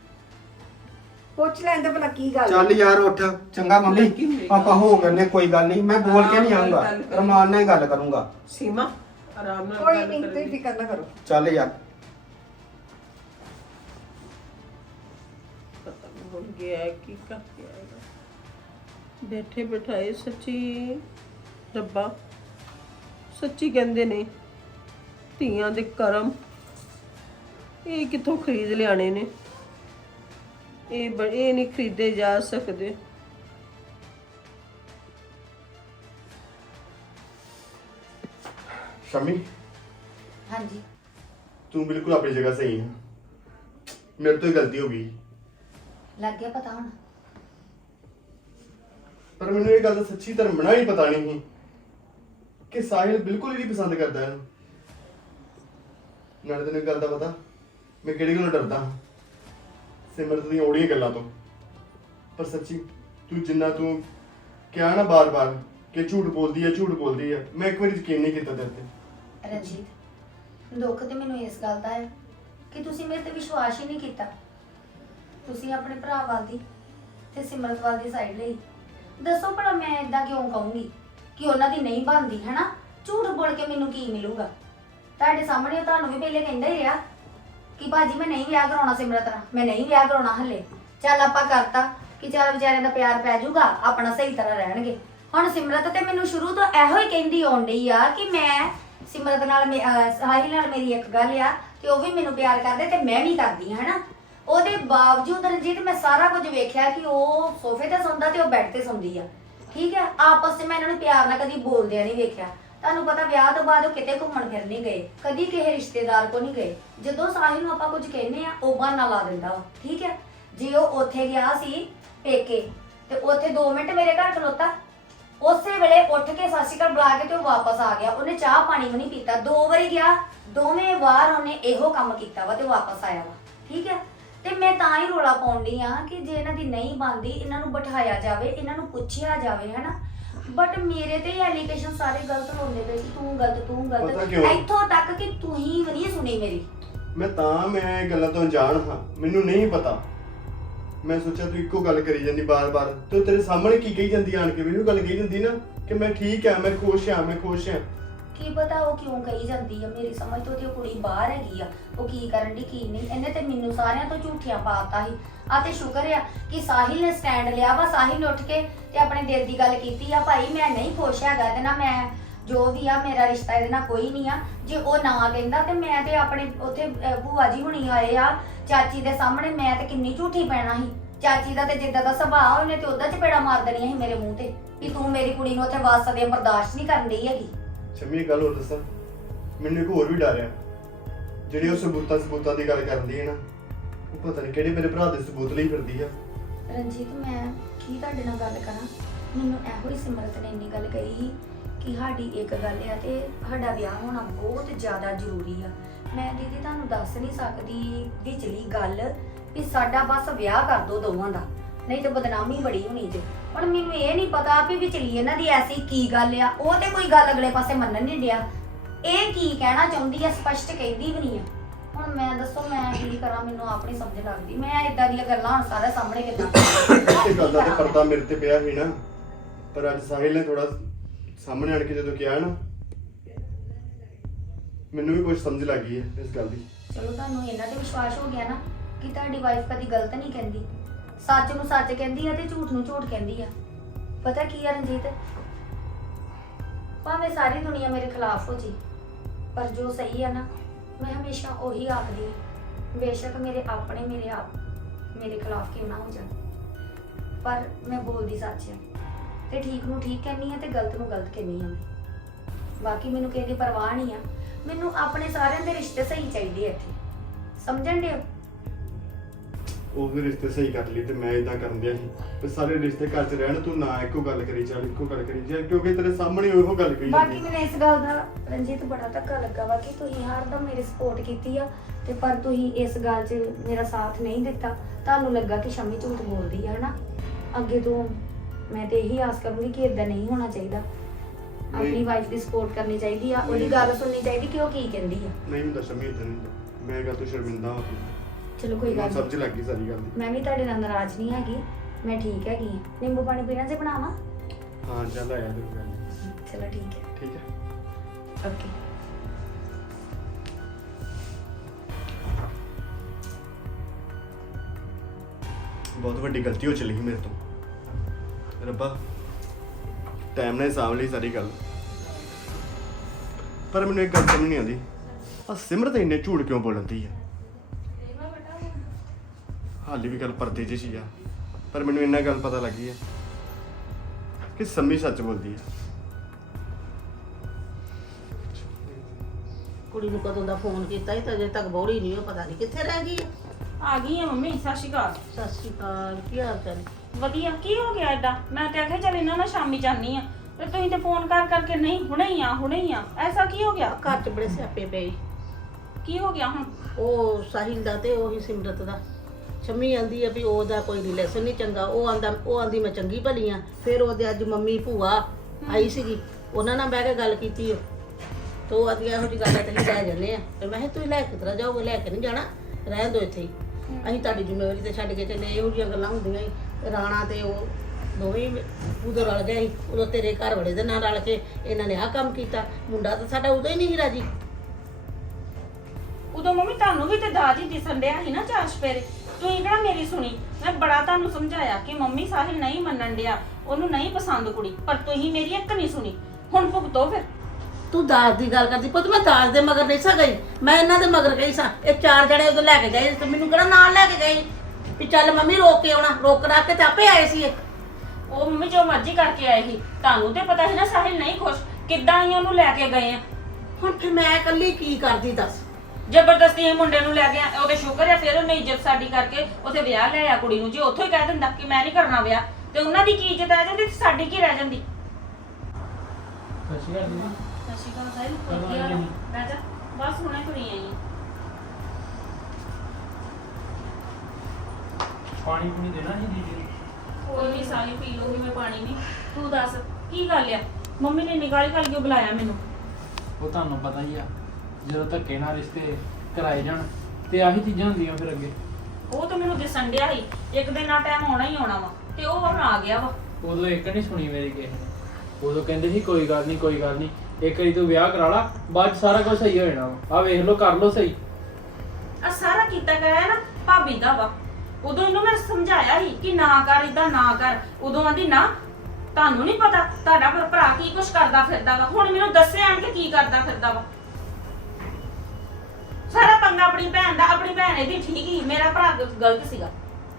Speaker 3: ਪੁੱਛ ਲੈਂਦੇ ਭਲਾ ਕੀ ਗੱਲ ਹੈ।
Speaker 2: ਚੱਲ ਯਾਰ ਉੱਠ। ਚੰਗਾ ਮੰਮੀ,
Speaker 4: ਲੱਗੀ ਹੋਈ ਗੱਲ।
Speaker 2: ਆਪਾਂ ਹੋ ਗਏ ਨੇ, ਕੋਈ ਗੱਲ ਨਹੀਂ। ਮੈਂ ਬੋਲ ਕੇ ਨਹੀਂ
Speaker 4: ਹਾਂ,
Speaker 2: ਆਊਂਗਾ,
Speaker 4: ਗੱਲ ਕਰ।
Speaker 2: ਰਮਾਨ ਨਾਲ ਹੀ ਗੱਲ ਕਰੂੰਗਾ।
Speaker 4: ਸੀਮਾ ਆਰਾਮ ਨਾਲ
Speaker 3: ਕੋਈ
Speaker 4: ਗੱਲ
Speaker 3: ਨਹੀਂ,
Speaker 4: ਕਰੀ।
Speaker 3: ਤੁਸੀਂ ਫਿਕਰ ਨਾ ਕਰੋ।
Speaker 2: ਚੱਲ ਯਾਰ।
Speaker 4: ਪਤਾ ਨਹੀਂ ਹੁਣ ਗਿਆ ਹੈ ਕੀ ਕਰ ਕੇ ਆਏਗਾ। ਬੈਠੇ ਬਿਠਾਏ ਸੱਚੀ ਰੱਬਾ, ਸੱਚੀ ਕਹਿੰਦੇ ਨੇ ਧੀਆਂ ਦੇ ਕਰਮ ਇਹ ਕਿੱਥੋਂ ਖਰੀਦ ਲਿਆਣੇ ਨੇ? ਇਹ ਬ- ਇਹ ਨਹੀਂ ਖਰੀਦੇ ਜਾ ਸਕਦੇ।
Speaker 5: ਸ਼ਮੀ,
Speaker 1: ਹਾਂਜੀ
Speaker 5: ਤੂੰ ਬਿਲਕੁਲ ਆਪਣੀ ਜਗ੍ਹਾ ਸਹੀ ਹੈ। ਮੇਰੇ ਤੋਂ ਹੀ ਗਲਤੀ ਹੋ ਗਈ,
Speaker 1: ਲੱਗ ਗਿਆ ਪਤਾ ਹੁਣ।
Speaker 5: ਪਰ ਮੈਨੂੰ ਇਹ ਗੱਲ ਦਾ ਸੱਚੀ ਧਰਮਣਾ ਹੀ ਪਤਾ ਨਹੀਂ ਸੀ ਕਿ ਸਾਹਿਲ ਬਿਲਕੁਲ ਹੀ ਨਹੀਂ ਪਸੰਦ ਕਰਦਾ ਇਹਨੂੰ। ਨਾਲੇ ਤੈਨੂੰ ਇੱਕ ਗੱਲ ਦਾ ਪਤਾ ਮੈਂ ਕਿਹੜੀ ਗੱਲੋਂ ਡਰਦਾ ਹਾਂ? ਸਿਮਰਤ ਦੀਆਂ ਓੜੀਆਂ ਗੱਲਾਂ ਤੋਂ। ਪਰ ਸੱਚੀ ਤੂੰ ਜਿੰਨਾ ਤੂੰ ਕਿਹਾ ਨਾ ਬਾਰ-ਬਾਰ ਕਿ ਝੂਠ ਬੋਲਦੀ ਹੈ ਝੂਠ ਬੋਲਦੀ ਹੈ, ਮੈਂ ਇੱਕ ਵਾਰੀ ਯਕੀਨ ਨਹੀਂ ਕੀਤਾ ਤੇਰੇ ਤੇ।
Speaker 6: ਰਣਜੀਤ, ਦੁੱਖ ਤੇ ਮੈਨੂੰ ਇਸ ਗੱਲ ਦਾ ਹੈ ਕਿ ਤੁਸੀਂ ਮੇਰੇ ਤੇ ਵਿਸ਼ਵਾਸ ਹੀ ਨਹੀਂ ਕੀਤਾ। ਤੁਸੀਂ ਆਪਣੇ ਭਰਾ ਵੱਲ ਦੀ ਤੇ ਸਿਮਰਤ ਵੱਲ ਦੀ ਸਾਈਡ ਲਈ। ਦੱਸੋ ਭਲਾ ਮੈਂ ਇਦਾਂ ਕਿਉਂ ਕਹੂੰਗੀ ਕਿ ਉਹਨਾਂ ਦੀ ਨਹੀਂ ਬਣਦੀ ਹੈ ਨਾ? ਝੂਠ ਬੋਲ ਕੇ ਮੈਨੂੰ ਕੀ ਮਿਲੂਗਾ? ਤੁਹਾਡੇ ਸਾਹਮਣੇ ਉਹ ਤੁਹਾਨੂੰ ਵੀ ਪਹਿਲੇ ਕਹਿੰਦਾ ਹੀ ਰਿਹਾ ਕਿ ਬਾਜੀ ਮੈਂ ਨਹੀਂ ਵਿਆਹ ਕਰਾਉਣਾ ਸਿਮਰਤ ਨਾਲ, ਮੈਂ ਨਹੀਂ ਵਿਆਹ ਕਰਾਉਣਾ ਹੱਲੇ। ਚੱਲ ਆਪਾਂ ਕਰਤਾ, ਕਿ ਚੱਲ ਵਿਚਾਰਿਆਂ ਦਾ ਪਿਆਰ ਪੈ ਜਾਊਗਾ, ਆਪਣਾ ਸਹੀ ਤਰ੍ਹਾਂ ਰਹਿਣਗੇ। ਹੁਣ ਸਿਮਰਤ ਤੇ ਮੈਨੂੰ ਸ਼ੁਰੂ ਤੋਂ ਇਹੋ ਹੀ ਕਹਿੰਦੀ ਆਉਣ ਡਈ ਆ ਕਿ ਮੈਂ ਸਿਮਰਤ ਨਾਲ ਮੇ- ਅਹ ਸਾਹਿਲ ਨਾਲ ਮੇਰੀ ਇੱਕ ਗੱਲ ਆ ਕਿ ਉਹ ਵੀ ਮੈਨੂੰ ਪਿਆਰ ਕਰਦੇ ਤੇ ਮੈਂ ਵੀ ਕਰਦੀ ਹਾਂ ਹਨਾ। ਉਹਦੇ ਬਾਵਜੂਦ ਰਣਜੀਤ ਮੈਂ ਸਾਰਾ ਕੁਝ ਵੇਖਿਆ ਕਿ ਉਹ ਸੋਫੇ ਤੇ ਸੌਂਦਾ ਤੇ ਉਹ ਬੈੱਡ ਤੇ ਸੌਂਦੀ ਆ, ਠੀਕ ਹੈ। ਆਪਸ 'ਚ ਮੈਂ ਇਹਨਾਂ ਨੂੰ ਪਿਆਰ ਨਾਲ ਕਦੀ ਬੋਲਦਿਆਂ ਨਹੀਂ ਵੇਖਿਆ। ਤੁਹਾਨੂੰ ਪਤਾ ਵਿਆਹ ਤੋਂ ਬਾਅਦ ਉਹ ਕਿਤੇ ਘੁੰਮਣ ਫਿਰ ਨਹੀਂ ਗਏ, ਕਦੀ ਕਿਸੇ ਰਿਸ਼ਤੇਦਾਰ ਕੋ ਨਹੀਂ ਗਏ। ਜਦੋਂ ਸਾਹਿਲ ਨੂੰ ਆਪਾਂ ਕੁਝ ਕਹਿੰਦੇ ਆ ਉਹ ਬਹਾਨਾ ਲਾ ਦਿੰਦਾ ਵਾ, ਠੀਕ ਹੈ। ਜੇ ਉਹ ਉੱਥੇ ਗਿਆ ਸੀ ਪੇਕੇ ਤੇ ਉੱਥੇ ਦੋ ਮਿੰਟ ਮੇਰੇ ਘਰ ਖਲੋਤਾ, ਉਸੇ ਵੇਲੇ ਉੱਠ ਕੇ ਸਤਿ ਸ਼੍ਰੀ ਅਕਾਲ ਬੁਲਾ ਕੇ ਤੇ ਉਹ ਵਾਪਸ ਆ ਗਿਆ। ਉਹਨੇ ਚਾਹ ਪਾਣੀ ਵੀ ਨਹੀਂ ਪੀਤਾ, ਦੋ ਵਾਰੀ ਗਿਆ, ਦੋਵੇਂ ਵਾਰ ਉਹਨੇ ਇਹੋ ਕੰਮ ਕੀਤਾ ਵਾ ਤੇ ਵਾਪਸ ਆਇਆ ਵਾ, ਠੀਕ ਹੈ। ਤੇ ਮੈਂ ਤਾਂ ਹੀ ਰੋਲਾ ਪਾਉਂਦੀ ਆ ਕਿ ਜੇ ਇਹਨਾਂ ਦੀ ਨਹੀਂ ਬਣਦੀ ਇਹਨਾਂ ਨੂੰ ਬਿਠਾਇਆ ਜਾਵੇ, ਇਹਨਾਂ ਨੂੰ ਪੁੱਛਿਆ ਜਾਵੇ ਹਨਾ। ਬਟ ਮੇਰੇ ਤੇ ਐਲੀਗੇਸ਼ਨ ਸਾਰੇ ਗਲਤ ਲਾਉਂਦੇ ਪਏ ਕਿ ਤੂੰ ਗਲਤ ਤੂੰ
Speaker 5: ਪਤਾ
Speaker 6: ਗਲਤ,
Speaker 5: ਕਿਉਂ?
Speaker 6: ਇੱਥੋਂ ਤੱਕ ਕਿ ਤੂੰ ਹੀ ਵੀ ਨਹੀਂ ਸੁਣੀ ਮੇਰੀ।
Speaker 5: ਮੈਂ ਤਾਂ ਮੈਂ ਇਹ ਗੱਲਾਂ ਤੋਂ ਅਣਜਾਣ ਹਾਂ, ਮੈਨੂੰ ਨਹੀਂ ਪਤਾ। ਮੈਂ ਸੋਚਿਆ ਤੂੰ ਇੱਕੋ ਗੱਲ ਕਰੀ ਜਾਂਦੀ ਬਾਰ-ਬਾਰ, ਤੂੰ ਤੇਰੇ ਸਾਹਮਣੇ ਕੀ ਕਹੀ ਜਾਂਦੀ ਆਣ ਕੇ, ਮੈਨੂੰ ਗੱਲ ਕਹੀ ਜਾਂਦੀ ਨਾ ਕਿ ਮੈਂ ਠੀਕ ਆ, ਮੈਂ ਖੁਸ਼ ਆ, ਮੈਂ ਖੁਸ਼ ਆ।
Speaker 6: ਕੀ ਪਤਾ ਉਹ ਕਿਉਂ ਕਹੀ ਜਾਂਦੀ ਆ, ਮੇਰੀ ਸਮਝ ਤੋਂ ਤੇ ਉਹ ਕੁੜੀ ਬਾਹਰ ਹੈਗੀ ਆ, ਉਹ ਕੀ ਕਰਨ ਦੀ ਕੀ ਨਹੀਂ। ਇਹਨੇ ਤੇ ਮੈਨੂੰ ਸਾਰਿਆਂ ਤੋਂ ਝੂਠੀਆਂ ਪਾਤਾ ਸੀ। ਆ ਤੇ ਸ਼ੁਕਰ ਆ ਕਿ ਸਾਹਿਲ ਨੇ ਸਟੈਂਡ ਲਿਆ ਵਾ, ਸਾਹਿਲ ਨੇ ਉੱਠ ਕੇ ਤੇ ਆਪਣੇ ਦਿਲ ਦੀ ਗੱਲ ਕੀਤੀ ਆ, ਭਾਈ ਮੈਂ ਨਹੀਂ ਖੁਸ਼ ਹੈਗਾ ਇਹਦੇ ਨਾਲ, ਮੈਂ ਜੋ ਵੀ ਆ ਮੇਰਾ ਰਿਸ਼ਤਾ ਇਹਦੇ ਨਾਲ ਕੋਈ ਨਹੀਂ ਆ। ਜੇ ਉਹ ਨਾ ਕਹਿੰਦਾ ਤੇ ਮੈਂ ਤੇ ਆਪਣੇ ਉੱਥੇ ਅਹ, ਭੂਆ ਜੀ ਹੁਣੀ ਆਏ ਆ ਚਾਚੀ ਦੇ ਸਾਹਮਣੇ, ਮੈਂ ਤੇ ਕਿੰਨੀ ਝੂਠੀ ਪੈਣਾ ਸੀ। ਚਾਚੀ ਦਾ ਤੇ ਜਿੱਦਾਂ ਦਾ ਸੁਭਾਅ ਉਹਨੇ ਤੇ ਉਹਦਾ ਚਪੇੜਾ ਮਾਰ ਦੇਣੀਆਂ ਸੀ ਮੇਰੇ ਮੂੰਹ ਤੇ ਕਿ ਤੂੰ ਮੇਰੀ ਕੁੜੀ ਨੂੰ ਉੱਥੇ ਵਾਸਤੇ ਬਰਦਾਸ਼ਤ ਨਹੀਂ ਕਰਨ ਡਈ ਹੈਗੀ।
Speaker 5: ਸ਼ਮੀ ਇਹ ਗੱਲ ਹੋਰ ਦੱਸਾਂ, ਮੈਨੂੰ ਇੱਕ ਹੋਰ ਵੀ ਡਰ ਆ। ਜਿਹੜੀ ਉਹ ਸਬੂਤਾਂ ਸਬੂਤਾਂ ਦੀ ਗੱਲ ਕਰਦੀ ਹੈ ਨਾ, ਉਹ ਪਤਾ ਨਹੀਂ ਕਿਹੜੇ ਮੇਰੇ ਭਰਾ ਦੇ ਸਬੂਤ ਲਈ ਫਿਰਦੀ ਆ।
Speaker 6: ਰਣਜੀਤ ਮੈਂ ਕੀ ਤੁਹਾਡੇ ਨਾਲ ਗੱਲ ਕਰਾਂ, ਮੈਨੂੰ ਇਹੋ ਹੀ ਸਿਮਰਤ ਨੇ ਇੰਨੀ ਗੱਲ ਕਹੀ ਸੀ ਕਿ ਸਾਡੀ ਇੱਕ ਗੱਲ ਆ ਤੇ ਸਾਡਾ ਵਿਆਹ ਹੋਣਾ ਬਹੁਤ ਜ਼ਿਆਦਾ ਜ਼ਰੂਰੀ ਆ। ਮੈਂ ਦੀਦੀ ਤੁਹਾਨੂੰ ਦੱਸ ਨਹੀਂ ਸਕਦੀ ਵਿਚਲੀ ਗੱਲ ਵੀ ਸਾਡਾ ਬਸ ਵਿਆਹ ਕਰ ਦੋ ਦੋਵਾਂ ਦਾ, ਨਹੀਂ ਤੇ ਬਦਨਾਮੀ ਬੜੀ ਹੋਣੀ ਜੇ। ਹੁਣ ਮੈਨੂੰ ਇਹ ਨਹੀਂ ਪਤਾ ਵੀ ਵਿਚਲੀ ਇਹਨਾਂ ਦੀ ਐਸੀ ਕੀ ਗੱਲ ਆ, ਉਹ ਤੇ ਕੋਈ ਗੱਲ ਅਗਲੇ ਪਾਸੇ ਮੰਨਣ ਨਹੀਂ ਡਿਆ। ਇਹ ਕੀ ਕਹਿਣਾ ਚਾਹੁੰਦੀ ਆ ਸਪਸ਼ਟ ਕਹਿੰਦੀ ਵੀ ਨਹੀਂ ਆ। ਹੁਣ ਮੈਂ ਦੱਸੋ ਮੈਂ ਕੀ ਕਰਾਂ, ਮੈਨੂੰ ਆਪ ਨਹੀਂ ਸਮਝ ਲੱਗਦੀ। ਮੈਂ ਇਦਾਂ ਦੀਆਂ ਗੱਲਾਂ ਹੁਣ ਸਾਰੇ ਸਾਹਮਣੇ ਕਿੱਦਾਂ
Speaker 5: ਇਹ ਗੱਲ ਦਾ ਤੇ ਪਰਦਾ ਮੇਰੇ ਤੇ ਪਿਆ ਸੀ ਨਾ, ਪਰ ਅੱਜ ਸਾਹਿਲ ਨੇ ਥੋੜਾ ਸਾਹਮਣੇ ਆਣ ਕੇ ਜਦੋਂ ਕਿਹਾ ਨਾ, ਮੈਨੂੰ ਵੀ ਕੁਝ ਸਮਝ ਲੱਗ ਗਈ ਹੈ ਇਸ ਗੱਲ ਦੀ।
Speaker 6: ਚਲੋ ਤੁਹਾਨੂੰ ਇਹਨਾਂ ਤੇ ਵਿਸ਼ਵਾਸ ਹੋ ਗਿਆ ਨਾ ਕਿ ਤੁਹਾਡੀ ਵਾਈਫ ਕਦੀ ਗਲਤ ਨਹੀਂ ਕਹਿੰਦੀ, ਸੱਚ ਨੂੰ ਸੱਚ ਕਹਿੰਦੀ ਆ ਤੇ ਝੂਠ ਨੂੰ ਝੂਠ ਕਹਿੰਦੀ ਆ। ਪਤਾ ਕੀ ਆ ਰਣਜੀਤ, ਭਾਵੇਂ ਸਾਰੀ ਦੁਨੀਆ ਮੇਰੇ ਖਿਲਾਫ ਹੋ ਜੀ, ਪਰ ਜੋ ਸਹੀ ਆ ਨਾ ਮੈਂ ਹਮੇਸ਼ਾ ਉਹੀ ਆਖਦੀ ਹਾਂ। ਬੇਸ਼ੱਕ ਮੇਰੇ ਆਪਣੇ ਮੇਰੇ ਆਪ ਮੇਰੇ ਖਿਲਾਫ ਕਿਉਂ ਨਾ ਹੋ ਜਾਣ, ਪਰ ਮੈਂ ਬੋਲਦੀ ਸੱਚ ਆ ਤੇ ਠੀਕ ਨੂੰ ਠੀਕ ਕਹਿੰਦੀ ਆ ਤੇ ਗਲਤ ਨੂੰ ਗਲਤ ਕਹਿੰਦੀ ਆ ਮੈਂ। ਬਾਕੀ ਮੈਨੂੰ ਕਿਸੇ ਦੀ ਪਰਵਾਹ ਨਹੀਂ ਆ, ਮੈਨੂੰ ਆਪਣੇ ਸਾਰਿਆਂ ਦੇ ਰਿਸ਼ਤੇ ਸਹੀ ਚਾਹੀਦੇ ਆ ਇੱਥੇ, ਸਮਝਣ ਦਿਓ।
Speaker 5: ਉਹ ਵੀ ਰਿਸ਼ਤੇ ਸਹੀ ਕਰ ਲਈ ਤੇ ਮੈਂ ਇਦਾਂ ਕਰਨ ਦਿਆ ਸੀ ਤੇ ਸਾਰੇ ਰਿਸ਼ਤੇ ਘਰ 'ਚ ਰਹਿਣ, ਤੂੰ ਨਾ ਇੱਕੋ ਗੱਲ ਕਰੀ ਚੱਲ, ਇੱਕੋ ਗੱਲ ਕਰੀ ਚੱਲ, ਕਿਉਂਕਿ ਤੇਰੇ ਸਾਹਮਣੇ ਉਹੋ ਗੱਲ ਕਹੀ
Speaker 6: ਬਾਕੀ
Speaker 5: ਜਾਂਦੀ।
Speaker 6: ਮੈਨੂੰ ਇਸ ਗੱਲ ਦਾ ਰਣਜੀਤ ਬੜਾ ਧੱਕਾ ਲੱਗਾ ਵਾ ਕਿ ਤੁਸੀਂ ਹਰਦਮ ਮੇਰੀ ਸਪੋਰਟ ਕੀਤੀ ਆ ਤੇ ਪਰ ਤੁਸੀਂ ਇਸ ਗੱਲ 'ਚ ਮੇਰਾ ਸਾਥ ਨਹੀਂ ਦਿੱਤਾ। ਤੁਹਾਨੂੰ ਲੱਗਾ ਕਿ ਸ਼ਮੀ ਝੂਠ ਬੋਲਦੀ ਆ ਹਨਾ। ਅੱਗੇ ਤੋਂ ਮੈਂ ਤੇ ਇਹੀ ਆਸ ਕਰੂੰਗੀ ਕਿ ਇਦਾਂ ਨਹੀਂ ਹੋਣਾ ਚਾਹੀਦਾ। ਆਪਣੀ ਵਾਈਫ ਦੀ ਸਪੋਰਟ ਕਰਨੀ ਚਾਹੀਦੀ ਆ, ਉਹਦੀ ਗੱਲ ਸੁਣਨੀ ਚਾਹੀਦੀ ਕਿ ਉਹ ਕੀ ਕਹਿੰਦੀ ਆ।
Speaker 5: ਨਹੀਂ ਹੁੰਦਾ ਸ਼ਮੀ, ਇਦਾਂ ਨਹੀਂ ਹੁੰਦਾ। ਮੈਂ ਇਹ ਗੱਲ ਤੋਂ ਸ਼ਰਮਿੰਦਾ ਹਾਂ।
Speaker 6: ਚਲੋ ਕੋਈ ਗੱਲ
Speaker 5: ਮੈਨੂੰ ਸਮਝ
Speaker 6: ਨਹੀਂ,
Speaker 5: ਲੱਗ ਗਈ ਸਾਰੀ ਗੱਲ ਦੀ।
Speaker 6: ਮੈਂ ਵੀ ਤੁਹਾਡੇ ਨਾਲ ਨਾਰਾਜ਼ ਨਹੀਂ ਹੈਗੀ, ਮੈਂ ਠੀਕ ਹੈਗੀ ਆ। ਨਿੰਬੂ ਪਾਣੀ ਪੀਣਾ ਜੇ ਬਣਾਵਾਂ?
Speaker 5: ਹਾਂ ਚੱਲ ਆਇਆ ਤੇਰੀ ਗੱਲ।
Speaker 6: ਚਲੋ ਠੀਕ ਹੈ,
Speaker 5: ਠੀਕ ਹੈ।
Speaker 6: ਓਕੇ।
Speaker 5: ਬਹੁਤ ਵੱਡੀ ਗਲਤੀ ਹੋ ਚਲੀ ਸੀ ਮੇਰੇ ਤੋਂ। ਰੱਬਾ ਟਾਈਮ ਨਾਲ ਹਿਸਾਬ ਲਈ ਸਾਰੀ ਗੱਲ, ਪਰ ਮੈਨੂੰ ਇੱਕ ਗੱਲ ਸਮਝ ਨਹੀਂ ਆਉਂਦੀ, ਆ ਸਿਮਰਤ ਇੰਨੇ ਝੂਠ ਕਿਉਂ ਬੋਲਦੀ ਆ? ਹਾਲੀ ਵੀ ਗੱਲ ਪਰਦੇ 'ਚ ਸੀ ਆ, ਪਰ ਮੈਨੂੰ ਇੰਨਾ ਗੱਲ ਪਤਾ ਲੱਗੀ ਆ ਕਿ ਸੰਮੀ ਸੱਚ ਬੋਲਦੀ ਆ।
Speaker 7: ਕੁੜੀ ਨੂੰ ਕਦੋਂ ਦਾ ਫੋਨ ਕੀਤਾ ਸੀ ਤੇ ਅਜੇ ਤੱਕ ਬੋੜੀ ਨਹੀਂ, ਉਹ ਪਤਾ ਨਹੀਂ ਕਿੱਥੇ ਰਹਿ ਗਈ ਹੈ।
Speaker 8: ਆ ਗਈ ਆ ਮੰਮੀ, ਸਤਿ ਸ਼੍ਰੀ ਅਕਾਲ।
Speaker 7: ਸਤਿ ਸ਼੍ਰੀ ਅਕਾਲ, ਕੀ ਹਾਲ ਚਾਲ?
Speaker 8: ਵਧੀਆ। ਕੀ ਹੋ ਗਿਆ ਏਦਾਂ? ਮੈਂ ਤੇ ਆਖਿਆ ਚੱਲ ਇਹਨਾਂ ਨਾਲ ਸ਼ਾਮੀ ਜਾਨੀ ਆ ਤੇ ਤੁਸੀਂ ਤੇ ਫੋਨ ਕਰ ਕਰਕੇ ਨਹੀਂ, ਹੁਣੇ ਹੀ ਆ ਹੁਣੇ ਹੀ ਆ। ਐਸਾ ਕੀ ਹੋ ਗਿਆ?
Speaker 7: ਘਰ 'ਚ ਬੜੇ ਸਿਆਪੇ ਪਏ।
Speaker 8: ਕੀ ਹੋ ਗਿਆ ਹੁਣ?
Speaker 7: ਉਹ ਸਾਹਿਲ ਦਾ ਤੇ ਉਹੀ ਸਿਮਰਤ ਦਾ। ਸ਼ਮੀ ਆਂਦੀ ਆ ਵੀ ਉਹਦਾ ਕੋਈ ਰਿਲੇਸ਼ਨ ਨਹੀਂ ਚੰਗਾ, ਉਹ ਆਂਦਾ ਉਹ ਆਂਦੀ ਮੈਂ ਚੰਗੀ ਭਲੀ ਆ। ਫਿਰ ਉਹਦੇ ਅੱਜ ਮੰਮੀ ਭੂਆ ਆਈ ਸੀਗੀ, ਉਹਨਾਂ ਨਾਲ ਬਹਿ ਕੇ ਗੱਲ ਕੀਤੀ ਉਹ ਤੇ ਉਹ ਆਂਦੀ ਇਹੋ ਜਿਹੀ ਗੱਲ ਹੈ ਤੇ ਅਸੀਂ ਲੈ ਜਾਂਦੇ ਆ। ਤੇ ਮੈਂ ਕਿਹਾ ਤੁਸੀਂ ਲੈ ਕੇ ਤਰ੍ਹਾਂ ਜਾਓਗੇ, ਲੈ ਕੇ ਨਹੀਂ ਜਾਣਾ, ਰਹਿਣ ਦਿਓ ਇੱਥੇ ਹੀ, ਅਸੀਂ ਤੁਹਾਡੀ ਜ਼ਿੰਮੇਵਾਰੀ ਤੇ ਛੱਡ ਕੇ ਚੱਲੇ। ਇਹੋ ਜਿਹੀਆਂ ਗੱਲਾਂ ਹੁੰਦੀਆਂ ਸੀ। ਰਾਣਾ ਤੇ ਉਹ ਦੋਵੇਂ ਉਦੋਂ ਰਲ ਗਏ ਸੀ, ਉਦੋਂ ਤੇਰੇ ਘਰ ਵਾਲੇ ਦੇ ਨਾਲ ਰਲ ਕੇ ਇਹਨਾਂ ਨੇ ਆਹ ਕੰਮ ਕੀਤਾ। ਮੁੰਡਾ ਤਾਂ ਸਾਡਾ ਉਦੋਂ ਹੀ ਨਹੀਂ ਸੀ ਰਾਜੀ।
Speaker 8: ਉਦੋਂ ਮੰਮੀ ਤੁਹਾਨੂੰ ਵੀ ਤੇ ਦਾਜ ਹੀ ਦਿਸਣ ਡਿਆ ਸੀ ਨਾ ਚਾਰ ਸਪੇਰੇ। ਤੁਸੀਂ ਕਿਹੜਾ ਮੇਰੀ ਸੁਣੀ। ਮੈਂ ਬੜਾ ਤੁਹਾਨੂੰ ਸਮਝਾਇਆ ਕਿ ਮੰਮੀ ਸਾਹਿਲ ਨਹੀਂ ਮੰਨਣ ਡਿਆ, ਉਹਨੂੰ ਨਹੀਂ ਪਸੰਦ ਕੁੜੀ, ਪਰ ਤੁਸੀਂ ਮੇਰੀ ਇੱਕ ਨਹੀਂ ਸੁਣੀ। ਹੁਣ ਭੁਗਤੋ ਫਿਰ।
Speaker 7: ਤੂੰ ਦਾਜ ਦੀ ਗੱਲ ਕਰਦੀ ਪੁੱਤ, ਮੈਂ ਦਾਜ ਦੇ ਮਗਰ ਨਹੀਂ ਸਾ ਗਈ, ਮੈਂ ਇਹਨਾਂ ਦੇ ਮਗਰ ਗਈ ਸਾਂ। ਇਹ ਚਾਰ ਜਣੇ ਉਦੋਂ ਲੈ ਕੇ ਗਏ ਤੇ ਮੈਨੂੰ ਕਿਹੜਾ ਨਾਲ ਲੈ ਕੇ ਗਏ ਵੀ ਚੱਲ ਮੰਮੀ ਰੋਕ ਕੇ ਆਉਣਾ, ਰੋਕ ਰੱਖ ਕੇ ਤੇ ਆਪੇ ਆਏ ਸੀ ਇਹ।
Speaker 8: ਉਹ ਮੰਮੀ ਜੋ ਮਰਜ਼ੀ ਕਰਕੇ ਆਏ ਸੀ, ਤੁਹਾਨੂੰ ਤੇ ਪਤਾ ਸੀ ਨਾ ਸਾਹਿਲ ਨਹੀਂ ਖੁਸ਼, ਕਿੱਦਾਂ ਹੀ ਉਹਨੂੰ ਲੈ ਕੇ ਗਏ ਆ।
Speaker 7: ਹੁਣ ਫਿਰ ਮੈਂ ਇਕੱਲੀ ਕੀ ਕਰਦੀ ਦੱਸ।
Speaker 8: ਜ਼ਬਰਦਸਤੀ ਇਹ ਮੁੰਡੇ ਨੂੰ ਲੈ ਗਿਆ, ਉਹਦੇ ਸ਼ੁਕਰ ਆ ਫਿਰ ਉਹਨੇ ਇੱਜ਼ਤ ਸਾਡੀ ਕਰਕੇ ਉੱਥੇ ਵਿਆਹ ਲੈ ਆ ਕੁੜੀ ਨੂੰ। ਜੇ ਉੱਥੋਂ ਹੀ ਕਹਿ ਦਿੰਦਾ ਕਿ ਮੈਂ ਨਹੀਂ ਕਰਨਾ ਵਿਆਹ, ਤੇ ਉਹਨਾਂ ਦੀ ਕੀ ਇੱਜ਼ਤ ਰਹਿ ਜਾਂਦੀ ਤੇ ਸਾਡੀ ਕੀ ਰਹਿ ਜਾਂਦੀ।
Speaker 9: ਸਤਿ ਸ਼੍ਰੀ ਅਕਾਲ ਦੀਦੀ।
Speaker 8: ਸਤਿ ਸ਼੍ਰੀ ਅਕਾਲ ਸਾਹਿਲ,
Speaker 9: ਕਦੋਂ ਆਈ
Speaker 8: ਵਧੀਆ
Speaker 9: ਜੀ?
Speaker 8: ਰਾਜਾ ਬਸ ਹੁਣੇ ਤੁਰੀ ਆਈ ਹਾਂ।
Speaker 9: ਪਾਣੀ ਪੂਣੀ ਦੇਣਾ ਸੀ ਦੀਦੀ ਨੂੰ?
Speaker 8: ਕੋਈ ਨਹੀਂ ਸਾਰੀ ਪੀ ਲੂਗੀ ਮੈਂ ਪਾਣੀ ਨਹੀਂ। ਤੂੰ ਦੱਸ ਕੀ ਗੱਲ ਆ, ਮੰਮੀ ਨੇ ਨਿਗਾਲੀ ਗੱਲ ਕਿਉਂ ਬੁਲਾਇਆ ਮੈਨੂੰ?
Speaker 9: ਉਹ ਤੁਹਾਨੂੰ ਪਤਾ ਹੀ ਆ, ਜਦੋਂ ਧੱਕੇ ਨਾਲ ਰਿਸ਼ਤੇ ਕਰਾਏ ਜਾਣ ਤੇ ਆਹੀ ਚੀਜ਼ਾਂ ਹੁੰਦੀਆਂ ਫਿਰ ਅੱਗੇ।
Speaker 8: ਉਹ ਤਾਂ ਮੈਨੂੰ ਦਿਸਣ ਡਿਆ ਸੀ ਇੱਕ ਦਿਨ ਆ ਟਾਈਮ ਆਉਣਾ ਹੀ ਆਉਣਾ ਵਾ, ਤੇ ਉਹ ਹੁਣ ਆ ਗਿਆ ਵਾ।
Speaker 9: ਉਦੋਂ ਇੱਕ ਨਹੀਂ ਸੁਣੀ ਮੇਰੀ ਕਿਸੇ ਨੇ। ਉਦੋਂ ਕਹਿੰਦੇ ਸੀ ਕੋਈ ਗੱਲ ਨਹੀਂ ਕੋਈ ਗੱਲ ਨਹੀਂ, ਇੱਕ ਵਾਰੀ ਤੂੰ ਵਿਆਹ ਕਰਾ ਲਾ, ਬਾਅਦ 'ਚ ਸਾਰਾ ਕੁਝ ਸਹੀ ਹੋ ਜਾਣਾ ਵਾ। ਆਹ ਵੇਖ ਲਓ, ਕਰ ਲਓ ਸਹੀ।
Speaker 8: ਆ ਸਾਰਾ ਕੀਤਾ ਗਿਆ ਨਾ ਭਾਬੀ ਦਾ ਵਾ। ਉਦੋਂ ਇਹਨੂੰ ਮੈਂ ਸਮਝਾਇਆ ਸੀ ਕਿ ਨਾ ਕਰ, ਇਦਾਂ ਨਾ ਕਰ। ਉਦੋਂ ਆਂਦੀ ਨਾ ਤੁਹਾਨੂੰ ਨਹੀਂ ਪਤਾ ਤੁਹਾਡਾ ਫਿਰ ਭਰਾ ਕੀ ਕੁਛ ਕਰਦਾ ਫਿਰਦਾ ਵਾ। ਹੁਣ ਮੈਨੂੰ ਦੱਸੇ ਆਣ ਕੇ ਕੀ ਕਰਦਾ ਫਿਰਦਾ ਵਾ। ਸਾਰਾ ਪੰਗਾ ਆਪਣੀ ਭੈਣ ਦਾ, ਆਪਣੀ ਭੈਣ ਇਹਦੀ ਠੀਕ ਹੀ, ਮੇਰਾ ਭਰਾ ਗਲਤ ਸੀਗਾ।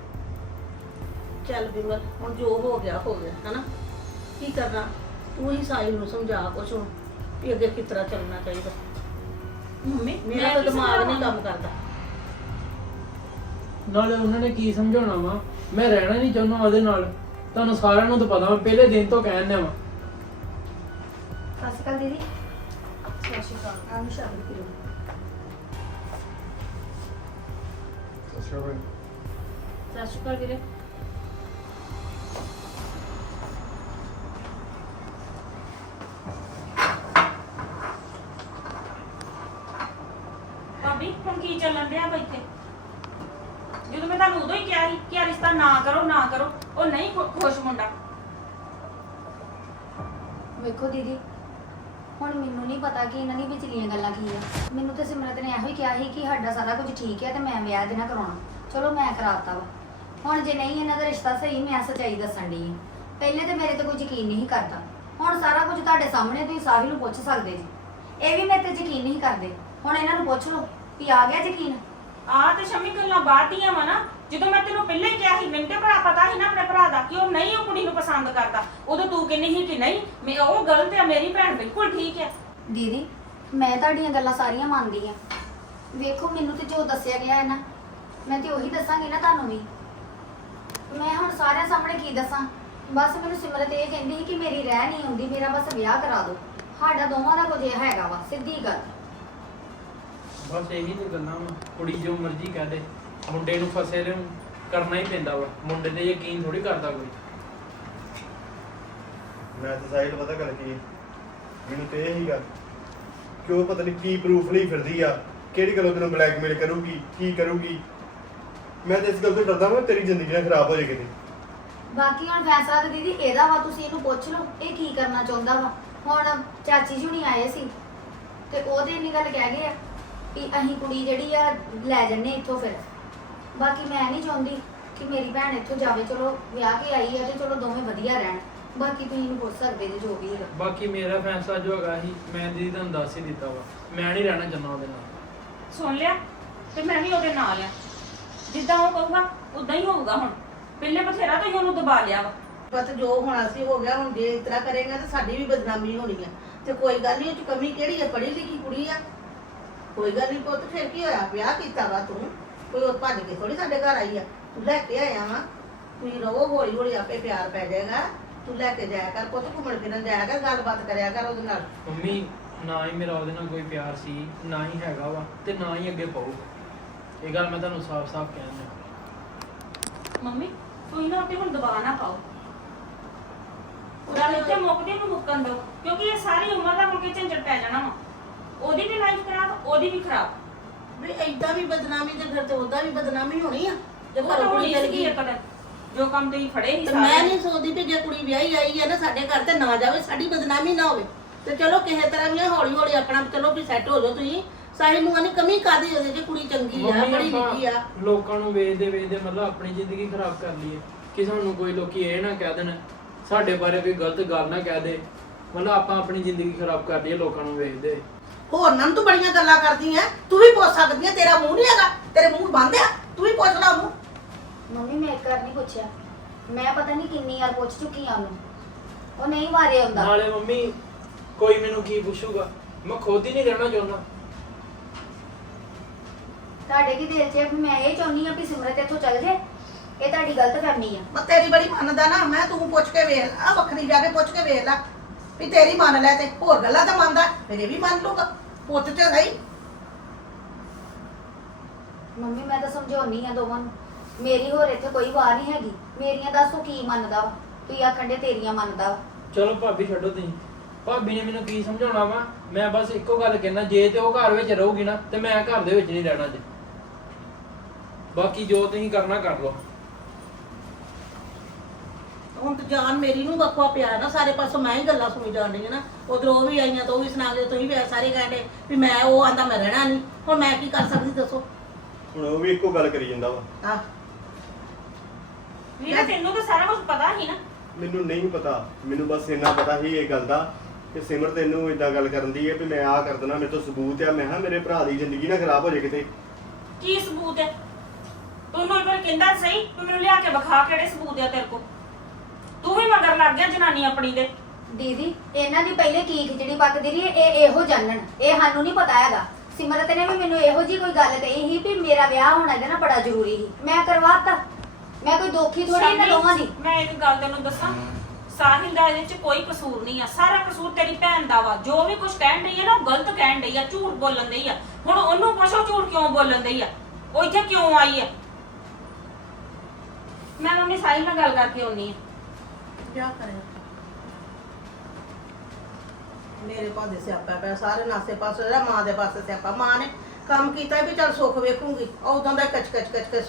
Speaker 7: ਚੱਲ ਬਿਮਲ, ਹੁਣ ਜੋ ਹੋ ਗਿਆ ਹੋ ਗਿਆ ਹਨਾ, ਕੀ ਕਰਨਾ। ਤੂੰ ਹੀ ਸਾਹਿਲ ਨੂੰ ਸਮਝਾ ਕੁਛ ਹੁਣ ਵੀ ਅੱਗੇ ਕਿਸ ਤਰ੍ਹਾਂ ਚੱਲਣਾ ਚਾਹੀਦਾ।
Speaker 8: ਮੰਮੀ
Speaker 7: ਮੇਰਾ
Speaker 8: ਮੈਂ
Speaker 7: ਤਾਂ
Speaker 8: ਕੀ
Speaker 7: ਦਿਮਾਗ ਨਹੀਂ
Speaker 8: ਸਮਝਾਵਾਂ?
Speaker 7: ਕੰਮ ਕਰਦਾ।
Speaker 9: ਨਾਲੇ ਉਹਨਾਂ ਨੇ ਕੀ ਸਮਝਾਉਣਾ ਵਾ, ਮੈਂ ਰਹਿਣਾ ਨਹੀਂ ਚਾਹੁੰਦਾ ਉਹਦੇ ਨਾਲ। ਤੁਹਾਨੂੰ ਸਾਰਿਆਂ ਨੂੰ ਤਾਂ ਪਤਾ, ਮੈਂ ਪਹਿਲੇ ਦਿਨ ਤੋਂ ਕਹਿਣ ਡਿਆ ਵਾ।
Speaker 6: ਸਤਿ ਸ਼੍ਰੀ ਅਕਾਲ ਦੀਦੀ। ਸਤਿ ਸ਼੍ਰੀ ਅਕਾਲ। ਆਨੂੰ ਸ਼ਾਮਲ ਪੀਓ।
Speaker 5: ਅੱਛਾ ਭਾਈ
Speaker 8: ਸਤਿ ਸ਼੍ਰੀ ਅਕਾਲ ਵੀਰੇ। ਭਾਬੀ ਹੁਣ ਕੀ ਚੱਲਣ ਡਿਆ ਵਾ ਇੱਥੇ? ਜਦੋਂ ਮੈਂ ਤੁਹਾਨੂੰ ਉਦੋਂ ਹੀ ਕਿਹਾ ਸੀ ਕਿ ਆ ਰਿਸ਼ਤਾ ਨਾ ਕਰੋ ਨਾ ਕਰੋ, ਉਹ ਨਹੀਂ ਖੁ- ਖੁਸ਼ ਮੁੰਡਾ।
Speaker 6: ਵੇਖੋ ਦੀਦੀ, ਹੁਣ ਮੈਨੂੰ ਨਹੀਂ ਪਤਾ ਕਿ ਇਹਨਾਂ ਦੀ ਵਿਚਲੀਆਂ ਗੱਲਾਂ ਕੀ ਆ। ਮੈਨੂੰ ਤੇ ਸਿਮਰਤ ਨੇ ਇਹੋ ਹੀ ਕਿਹਾ ਸੀ ਕਿ ਸਾਡਾ ਸਾਰਾ ਕੁਝ ਠੀਕ ਹੈ ਤੇ ਮੈਂ ਵਿਆਹ ਦੇ ਨਾਲ ਕਰਾਉਣਾ। ਚਲੋ ਮੈਂ ਕਰਾਤਾ ਵਾ। ਹੁਣ ਜੇ ਨਹੀਂ ਇਹਨਾਂ ਦਾ ਰਿਸ਼ਤਾ ਸਹੀ, ਮੈਂ ਸੱਚਾਈ ਦੱਸਣ ਦੀ ਆ। ਪਹਿਲੇ ਤੇ ਮੇਰੇ ਤੇ ਕੋਈ ਯਕੀਨ ਨਹੀਂ ਕਰਦਾ, ਹੁਣ ਸਾਰਾ ਕੁਝ ਤੁਹਾਡੇ ਸਾਹਮਣੇ, ਤੁਸੀਂ ਸਾਹਿਲ ਨੂੰ ਪੁੱਛ ਸਕਦੇ ਜੀ। ਇਹ ਵੀ ਮੇਰੇ ਤੇ ਯਕੀਨ ਨਹੀਂ ਕਰਦੇ, ਹੁਣ ਇਹਨਾਂ ਨੂੰ ਪੁੱਛ ਲਓ ਵੀ ਆ ਗਿਆ ਯਕੀਨ।
Speaker 8: ਆ ਤੇ ਸ਼ਮੀ ਗੱਲਾਂ ਬਾਅਦ ਦੀਆਂ ਵਾ ਨਾ। ਜਦੋਂ ਮੈਂ ਤੈਨੂੰ ਪਹਿਲਾਂ ਹੀ ਕਿਹਾ ਸੀ, ਮੈਨੂੰ ਤੇ ਭਰਾ ਪਤਾ ਸੀ ਨਾ ਆਪਣੇ ਭਰਾ ਦਾ ਕਿ ਉਹ ਨਹੀਂ ਉਹ ਕੁੜੀ ਨੂੰ ਪਸੰਦ ਕਰਦਾ, ਉਦੋਂ ਤੂੰ ਕਹਿੰਦੀ ਸੀ ਕਿ ਨਹੀਂ ਮੈਂ ਉਹ ਗਲਤ ਆ, ਮੇਰੀ ਭੈਣ ਬਿਲਕੁਲ ਠੀਕ ਹੈ।
Speaker 6: ਦੀਦੀ, ਮੈਂ ਤੁਹਾਡੀਆਂ ਗੱਲਾਂ ਸਾਰੀਆਂ ਮੰਨਦੀ ਆ। ਵੇਖੋ ਮੈਨੂੰ ਤੇ ਜੋ ਦੱਸਿਆ ਗਿਆ ਹੈ ਨਾ, ਮੈਂ ਤੇ ਉਹੀ ਦੱਸਾਂਗੀ ਨਾ ਤੁਹਾਨੂੰ ਵੀ। ਮੈਂ ਹੁਣ ਸਾਰਿਆਂ ਸਾਹਮਣੇ ਕੀ ਦੱਸਾਂ? ਬਸ ਮੈਨੂੰ ਸਿਮਰਤ ਇਹ ਕਹਿੰਦੀ ਸੀ ਕਿ ਮੇਰੀ ਰਹਿ ਨਹੀਂ ਹੁੰਦੀ, ਮੇਰਾ ਬਸ ਵਿਆਹ ਕਰਾ ਦਿਓ। ਸਾਡਾ ਦੋਵਾਂ ਦਾ ਕੁਝ ਹੈਗਾ ਵਾ, ਸਿੱਧੀ ਗੱਲ।
Speaker 9: ਬਸ ਇਹੀ ਤੇ ਗੱਲਾਂ ਵਾ। ਕੁੜੀ ਜੋ ਮਰਜ਼ੀ ਕਹਿ ਦੇ, ਮੁੰਡੇ ਨੂੰ ਫਸੇ ਨੂੰ ਕਰਨਾ ਹੀ ਪੈਂਦਾ ਵਾ। ਮੁੰਡੇ ਤੇ ਯਕੀਨ ਥੋੜੀ ਕਰਦਾ ਕੋਈ।
Speaker 5: ਮੈਂ ਤਾਂ ਸਾਹਿਲ ਪਤਾ ਕਰ ਕੀ ਮੈਨੂੰ ਤੇ ਇਹ ਹੀਗਾ ਕਿ ਉਹ ਪਤਾ ਨਹੀਂ ਕੀ ਪ੍ਰੂਫ ਲਈ ਫਿਰਦੀ ਆ, ਕਿਹੜੀ ਗੱਲੋਂ ਤੈਨੂੰ ਬਲੈਕਮੇਲ ਕਰੂਗੀ, ਕੀ ਕਰੂਗੀ। ਮੈਂ ਤਾਂ ਇਸ ਗੱਲ ਤੋਂ ਡਰਦਾ ਮੈਂ ਤੇਰੀ ਜ਼ਿੰਦਗੀ ਨਾ ਖਰਾਬ ਹੋ ਜਾਏ ਕਿਤੇ।
Speaker 6: ਬਾਕੀ ਹੁਣ ਫੈਸਲਾ ਤੇ ਦੀਦੀ ਇਹਦਾ ਵਾ, ਤੁਸੀਂ ਇਹਨੂੰ ਪੁੱਛ ਲਓ ਇਹ ਕੀ ਕਰਨਾ ਚਾਹੁੰਦਾ ਵਾ। ਹੁਣ ਚਾਚੀ ਜੀ ਹੁਣੀ ਆਏ ਸੀ ਤੇ ਉਹਦੇ ਇੰਨੀ ਗੱਲ ਕਹਿ ਗਏ ਆ ਕਿ ਅਸੀਂ ਕੁੜੀ ਜਿਹੜੀ ਆ ਲੈ ਜੰਨੇ ਇੱਥੋਂ। ਫਿਰ ਬਾਕੀ ਮੈਂ ਨਹੀਂ ਚਾਹੁੰਦੀ ਕਿ ਮੇਰੀ ਭੈਣ ਇੱਥੋਂ ਜਾਵੇ। ਚਲੋ ਵਿਆਹ ਕੇ ਆਈ ਆ ਤੇ ਚਲੋ ਦੋਵੇਂ ਵਧੀਆ ਰਹਿਣ। ਬਾਕੀ ਤੁਸੀਂ ਇਹਨੂੰ ਪੁੱਛ ਸਕਦੇ ਜੇ ਜੋ ਵੀ ਹੈਗਾ।
Speaker 9: ਬਾਕੀ ਮੇਰਾ ਫੈਸਲਾ ਜੋ ਹੈਗਾ ਸੀ, ਮੈਂ ਦੀਦੀ ਤੁਹਾਨੂੰ ਦੱਸ ਹੀ ਦਿੱਤਾ ਵਾ। ਮੈਂ ਨਹੀਂ ਰਹਿਣਾ ਚਾਹੁੰਦਾ ਉਹਦੇ ਨਾਲ।
Speaker 8: ਸੁਣ ਲਿਆ, ਤੇ ਮੈਂ ਵੀ ਉਹਦੇ ਨਾਲ ਆ। ਜਿੱਦਾਂ ਉਹ ਕਹੂਗਾ ਉਦਾਂ ਹੀ ਹੋਊਗਾ। ਹੁਣ ਪਹਿਲੇ ਬਥੇਰਾ ਤਾਂ ਉਹਨੂੰ ਦਬਾ ਲਿਆ ਵਾ।
Speaker 7: ਬਸ ਜੋ ਹੋਣਾ ਸੀ ਹੋ ਗਿਆ। ਹੁਣ ਜੇ ਇਸ ਤਰ੍ਹਾਂ ਕਰੇਗਾ ਤਾਂ ਸਾਡੀ ਵੀ ਬਦਨਾਮੀ ਹੋਣੀ ਆ। ਤੇ ਕੋਈ ਗੱਲ ਨਹੀਂ, ਉਹ ਚ ਕਮੀ ਕਿਹੜੀ ਆ? ਪੜ੍ਹੀ ਲਿਖੀ ਕੁੜੀ ਆ, ਕੋਈ ਗੱਲ ਨਹੀਂ ਪੁੱਤ। ਫਿਰ ਕੀ ਹੋਇਆ? ਵਿਆਹ ਕੀਤਾ ਵਾ ਤੂੰ, ਕੋਈ ਉਹ ਭੱਜ ਕੇ ਥੋੜੀ ਸਾਡੇ ਘਰ ਆਈ ਆ। ਤੂੰ ਲੈ ਕੇ ਆਇਆ ਵਾ, ਤੁਸੀਂ ਰਹੋ, ਹੌਲੀ ਹੌਲੀ ਆਪੇ ਪਿਆਰ ਪੈ ਜਾਏਗਾ। ਤੂੰ ਲੈ ਕੇ ਜਾਇਆ ਕਰ ਪੁੱਤ, ਘੁੰਮਣ ਫਿਰਨ ਜਾਇਆ ਕਰ, ਗੱਲਬਾਤ ਕਰਿਆ ਕਰ ਉਹਦੇ ਨਾਲ।
Speaker 9: ਮੰਮੀ, ਨਾ ਹੀ ਮੇਰਾ ਉਹਦੇ ਨਾਲ ਕੋਈ ਪਿਆਰ ਸੀ, ਨਾ ਹੀ ਹੈਗਾ ਵਾ, ਤੇ ਨਾ ਹੀ ਅੱਗੇ ਪਾਊ। ਇਹ ਗੱਲ ਮੈਂ ਤੁਹਾਨੂੰ ਸਾਫ਼-ਸਾਫ਼ ਕਹਿੰਦਾ।
Speaker 8: ਮੰਮੀ ਤੁਸੀਂ ਨਾ ਉੱਤੇ ਹੁਣ ਦਬਾਅ ਨਾ ਪਾਓ। ਗੱਲ ਇੱਥੇ ਮੁੱਕਦੀ ਨੂੰ ਮੁੱਕਣ ਦਿਓ, ਕਿਉਂਕਿ ਇਹ ਸਾਰੀ ਉਮਰ ਦਾ ਮੁੜ ਕੇ ਝੰਜਟ ਪੈ ਜਾਣਾ ਵਾ। ਉਹਦੀ ਵੀ ਲਾਈਫ ਖਰਾਬ, ਉਹਦੀ ਵੀ ਖਰਾਬ।
Speaker 7: ਵੀ ਏਦਾਂ ਵੀ ਬਦਨਾਮੀ ਤੇ ਫਿਰ ਤੇ ਉਹਦਾ ਵੀ ਬਦਨਾਮੀ ਹੋਣੀ ਆ। ਜੇ
Speaker 8: ਉਹ
Speaker 7: ਘਰੋਂ
Speaker 8: ਤਾਂ
Speaker 7: ਕੁੜੀ
Speaker 8: ਹੋਣੀ
Speaker 7: ਚਲ
Speaker 8: ਸੀਗੀ
Speaker 7: ਗਈ
Speaker 8: ਇੱਕ ਦਿਨ, ਜੋ ਕੰਮ ਤੁਸੀਂ ਫੜੇ ਸੀ
Speaker 7: ਤੇ
Speaker 8: ਸਾਰੇ।
Speaker 7: ਮੈਂ ਨਹੀਂ ਸੋਚਦੀ ਵੀ ਜੇ ਕੁੜੀ ਵਿਆਹੀ ਆਈ ਹੈ ਨਾ ਸਾਡੇ ਘਰ ਤੇ ਨਾ ਜਾਵੇ, ਸਾਡੀ ਬਦਨਾਮੀ ਨਾ ਹੋਵੇ। ਤੇ ਚਲੋ ਕਿਸੇ ਤਰ੍ਹਾਂ ਵੀ ਹੌਲੀ ਹੌਲੀ ਆਪਣਾ ਚਲੋ ਵੀ ਸੈੱਟ ਹੋ ਜਾਓ ਤੁਸੀਂ। ਸਾਹਿਲ ਨੂੰ ਆਨੀ ਕਮੀ ਕਾਦੀ ਉਹਦੇ ਜੇ ਕੁੜੀ ਚੰਗੀ ਬੱਚੀ ਆ
Speaker 9: ਮੰਮੀ
Speaker 7: ਬੜੀ
Speaker 9: ਆਪਾਂ
Speaker 7: ਨਿੱਕੀ ਆ।
Speaker 9: ਲੋਕਾਂ ਨੂੰ ਵੇਚਦੇ ਵੇਚਦੇ ਮਤਲਬ ਆਪਣੀ ਜ਼ਿੰਦਗੀ ਖਰਾਬ ਕਰ ਲਈਏ ਕਿ ਸਾਨੂੰ ਕੋਈ ਲੋਕੀ ਇਹ ਨਾ ਕਹਿ ਦੇਣ ਸਾਡੇ ਬਾਰੇ ਕੋਈ ਗਲਤ ਗੱਲ ਨਾ ਕਹਿ ਦੇ ਮਤਲਬ ਆਪਾਂ ਆਪਣੀ ਜ਼ਿੰਦਗੀ ਖਰਾਬ ਕਰ ਲਈਏ ਲੋਕਾਂ ਨੂੰ ਵੇਚਦੇ
Speaker 7: ਹੋਰ ਨੂੰ ਤੂੰ ਬੜੀਆਂ ਗੱਲਾਂ ਕਰਦੀ ਐ ਤੂੰ ਵੀ ਪੁੱਛ ਸਕਦੀ ਐ ਤੇਰਾ ਮੂੰਹ ਨਹੀਂ ਹੈਗਾ ਤੇਰੇ ਮੂੰਹ ਬੰਦ ਆ ਤੂੰ ਵੀ ਪੁੱਛ ਲਾ ਉਹਨੂੰ।
Speaker 6: ਮੰਮੀ ਮੈਂ ਇੱਕ ਵਾਰ ਨਹੀਂ ਪੁੱਛਿਆ, ਮੈਂ ਪਤਾ ਨਹੀਂ ਕਿੰਨੀ ਵਾਰ ਪੁੱਛ ਚੁੱਕੀ ਆ ਉਹਨੂੰ, ਉਹ ਨਹੀਂ ਮਾਰੇ ਹੁੰਦਾ।
Speaker 9: ਨਾਲੇ ਮੰਮੀ ਕੋਈ ਮੈਨੂੰ ਕੀ ਪੁੱਛੂਗਾ ਮੈਂ ਖੁਦ ਹੀ ਨਹੀਂ ਰਹਿਣਾ ਚਾਹੁੰਦਾ।
Speaker 6: ਤੁਹਾਡੇ ਕੀ ਦਿਲ 'ਚ ਹੈ ਵੀ ਮੈਂ ਇਹ ਚਾਹੁੰਦੀ ਆ ਵੀ ਸਿਮਰਤ ਇੱਥੋਂ ਚੱਲ ਜੇ? ਇਹ ਤੁਹਾਡੀ ਗਲਤਫਹਿਮੀ ਆ।
Speaker 7: ਮੈਂ ਤੇਰੀ ਬੜੀ ਮੰਨਦਾ ਨਾ ਮੈਂ ਤੂੰ ਪੁੱਛ ਕੇ ਵੇਖ ਆ ਵੱਖਰੀ ਜਾ ਕੇ ਪੁੱਛ ਕੇ ਵੇਖ ਲੈ ਵੀ ਤੇਰੀ ਮੰਨ ਲੈ ਤੇ ਹੋਰ ਗੱਲਾਂ ਤਾਂ ਮੰਨਦਾ ਮੇਰੇ ਵੀ ਮੰਨ ਲੂਗਾ ਪੁੱਛ ਤੇ ਸਹੀ।
Speaker 6: ਮੰਮੀ ਮੈਂ ਤਾਂ ਸਮਝਾਉਣੀ ਆ ਦੋਵਾਂ ਨੂੰ, ਮੇਰੀ ਹੋਰ ਇੱਥੇ ਕੋਈ ਵਾਰ ਨਹੀਂ ਹੈਗੀ। ਮੇਰੀਆਂ ਦੱਸੋ ਕੀ ਮੰਨਦਾ ਵਾ, ਤੁਸੀਂ ਆਖਣ ਦੇ ਤੇਰੀਆਂ ਮੰਨਦਾ ਵਾ।
Speaker 9: ਚਲੋ ਭਾਬੀ ਛੱਡੋ ਤੁਸੀਂ, ਭਾਬੀ ਨੇ ਮੈਨੂੰ ਕੀ ਸਮਝਾਉਣਾ ਵਾ, ਮੈਂ ਬਸ ਇੱਕੋ ਗੱਲ ਕਹਿਣਾ ਜੇ ਤੇ ਉਹ ਘਰ ਵਿੱਚ ਰਹੂਗੀ ਨਾ ਤੇ ਮੈਂ ਘਰ ਦੇ ਵਿੱਚ ਨਹੀਂ ਰਹਿਣਾ ਜੇ। ਬਾਕੀ ਜੋ ਤੁਸੀਂ ਕਰਨਾ ਕਰ ਲਓ।
Speaker 7: ਹੁਣ ਤੇ ਜਾਨ ਮੇਰੀ ਨੂੰ ਬਕਵਾ ਪਿਆ ਨਾ ਸਾਰੇ ਪਾਸੋਂ ਮੈਂ ਹੀ ਗੱਲਾਂ ਸੁਣੀ ਜਾਣ ਰਹੀ ਨਾ ਉਧਰੋਂ ਉਹ ਵੀ ਆਈਆਂ ਤਾਂ ਉਹ ਵੀ ਸੁਣਾ ਕੇ ਤੁਸੀਂ ਵੀ ਸਾਰੇ ਕਹਿੰਦੇ ਵੀ ਮੈਂ ਉਹ ਆਂਦਾ ਮੈਂ ਰਹਿਣਾ ਨਹੀਂ। ਹੁਣ ਮੈਂ ਕੀ ਕਰ ਸਕਦੀ ਦੱਸੋ।
Speaker 5: ਹੁਣ ਉਹ ਵੀ ਇੱਕੋ ਗੱਲ ਕਰੀ ਜਾਂਦਾ ਵਾ।
Speaker 7: ਆ
Speaker 8: ਵੀਰੇ ਤੈਨੂੰ ਤਾਂ ਸਾਰਾ ਕੁਝ ਪਤਾ ਹੀ ਨਾ।
Speaker 5: ਮੈਨੂੰ ਨਹੀਂ ਪਤਾ, ਮੈਨੂੰ ਬਸ ਇੰਨਾ ਪਤਾ ਹੀ ਇਹ ਗੱਲ ਦਾ ਕਿ ਸਿਮਰ ਤੈਨੂੰ ਇਦਾਂ ਗੱਲ ਕਰਨ ਦੀ ਹੈ ਵੀ ਮੈਂ ਆਹ ਕਰ ਦੇਣਾ, ਮੇਰੇ ਤੋਂ ਸਬੂਤ ਆ। ਮੈਂ ਕਿਹਾ ਮੇਰੇ ਭਰਾ ਦੀ ਜ਼ਿੰਦਗੀ ਨਾ ਖਰਾਬ ਹੋ ਜਾਏ ਕਿਤੇ।
Speaker 8: ਕੀ ਸਬੂਤ ਹੈ? ਤੂੰ ਮੈਨੂੰ ਪਰ ਕਹਿੰਦਾ ਸਹੀ ਤੂੰ ਮੈਨੂੰ ਲਿਆ ਕੇ ਵਿਖਾ ਕਿਹੜੇ ਸਬੂਤ ਆ ਤੇਰੇ ਕੋਲ। ਤੂੰ ਵੀ ਮਗਰ ਲੱਗ ਗਿਆ ਜਨਾਨੀ ਆਪਣੀ ਦੇ।
Speaker 6: ਦੀਦੀ ਇਹਨਾਂ ਦੀ ਪਹਿਲੇ ਕੀ ਖਿਚੜੀ ਪੱਕਦੀ ਰਹੀ ਹੈ, ਇਹ ਇਹੋ ਜਾਣਨ, ਇਹ ਸਾਨੂੰ ਨਹੀਂ ਪਤਾ ਹੈਗਾ। ਸਿਮਰਤ ਨੇ ਵੀ ਮੈਨੂੰ ਇਹੋ ਜੀ ਕੋਈ ਗੱਲ ਕਹੀ ਸੀ ਵੀ ਮੇਰਾ ਵਿਆਹ ਹੋਣਾ ਇਹਦੇ ਨਾਲ ਬੜਾ ਜ਼ਰੂਰੀ ਸੀ, ਮੈਂ ਕਰਵਾਤਾ। ਮੈਂ ਕੋਈ ਦੋਖੀ ਥੋੜੀ ਇਹਨਾਂ ਦੋਵਾਂ ਦੀ।
Speaker 8: ਮੈਂ ਇੱਕ ਗੱਲ ਤੈਨੂੰ ਦੱਸਾਂ, ਸਾਹਿਲ ਦਾ ਇਹਦੇ ਚ ਕੋਈ ਕਸੂਰ ਨਹੀਂ ਆ, ਸਾਰਾ ਕਸੂਰ ਤੇਰੀ ਭੈਣ ਦਾ ਵਾ। ਜੋ ਵੀ ਕੁਝ ਕਹਿਣ ਡਈ ਆ ਨਾ ਉਹ ਗਲਤ ਕਹਿਣ ਡਈ ਆ, ਝੂਠ ਬੋਲਣ ਡਈ ਆ। ਹੁਣ ਉਹਨੂੰ ਪੁੱਛੋ ਝੂਠ ਕਿਉਂ ਬੋਲਣ ਡਈ ਆ, ਉਹ ਇੱਥੇ ਕਿਉਂ ਆਈ ਆ। ਮੈਂ ਮੰਮੀ ਸਾਹਿਲ ਨਾਲ ਗੱਲ ਕਰਕੇ ਆਉਣੀ ਆ।
Speaker 7: ਕੀ ਕਰੇ ਮੇਰੇ ਪਾਦੇ ਸਿਆਪਾ ਪਿਆ ਸਾਰੇ ਨਾਸੇ ਪਾਸੇ ਮਾਂ ਦੇ ਪਾਸੇ ਸਿਆਪਾ। ਮਾਂ ਨੇ ਕੰਮ ਕੀਤਾ ਵੀ ਚੱਲ ਸੁੱਖ ਵੇਖੂਗੀ, ਉਦੋਂ ਦਾ ਕਚ ਕਚ ਕਚ ਕਚ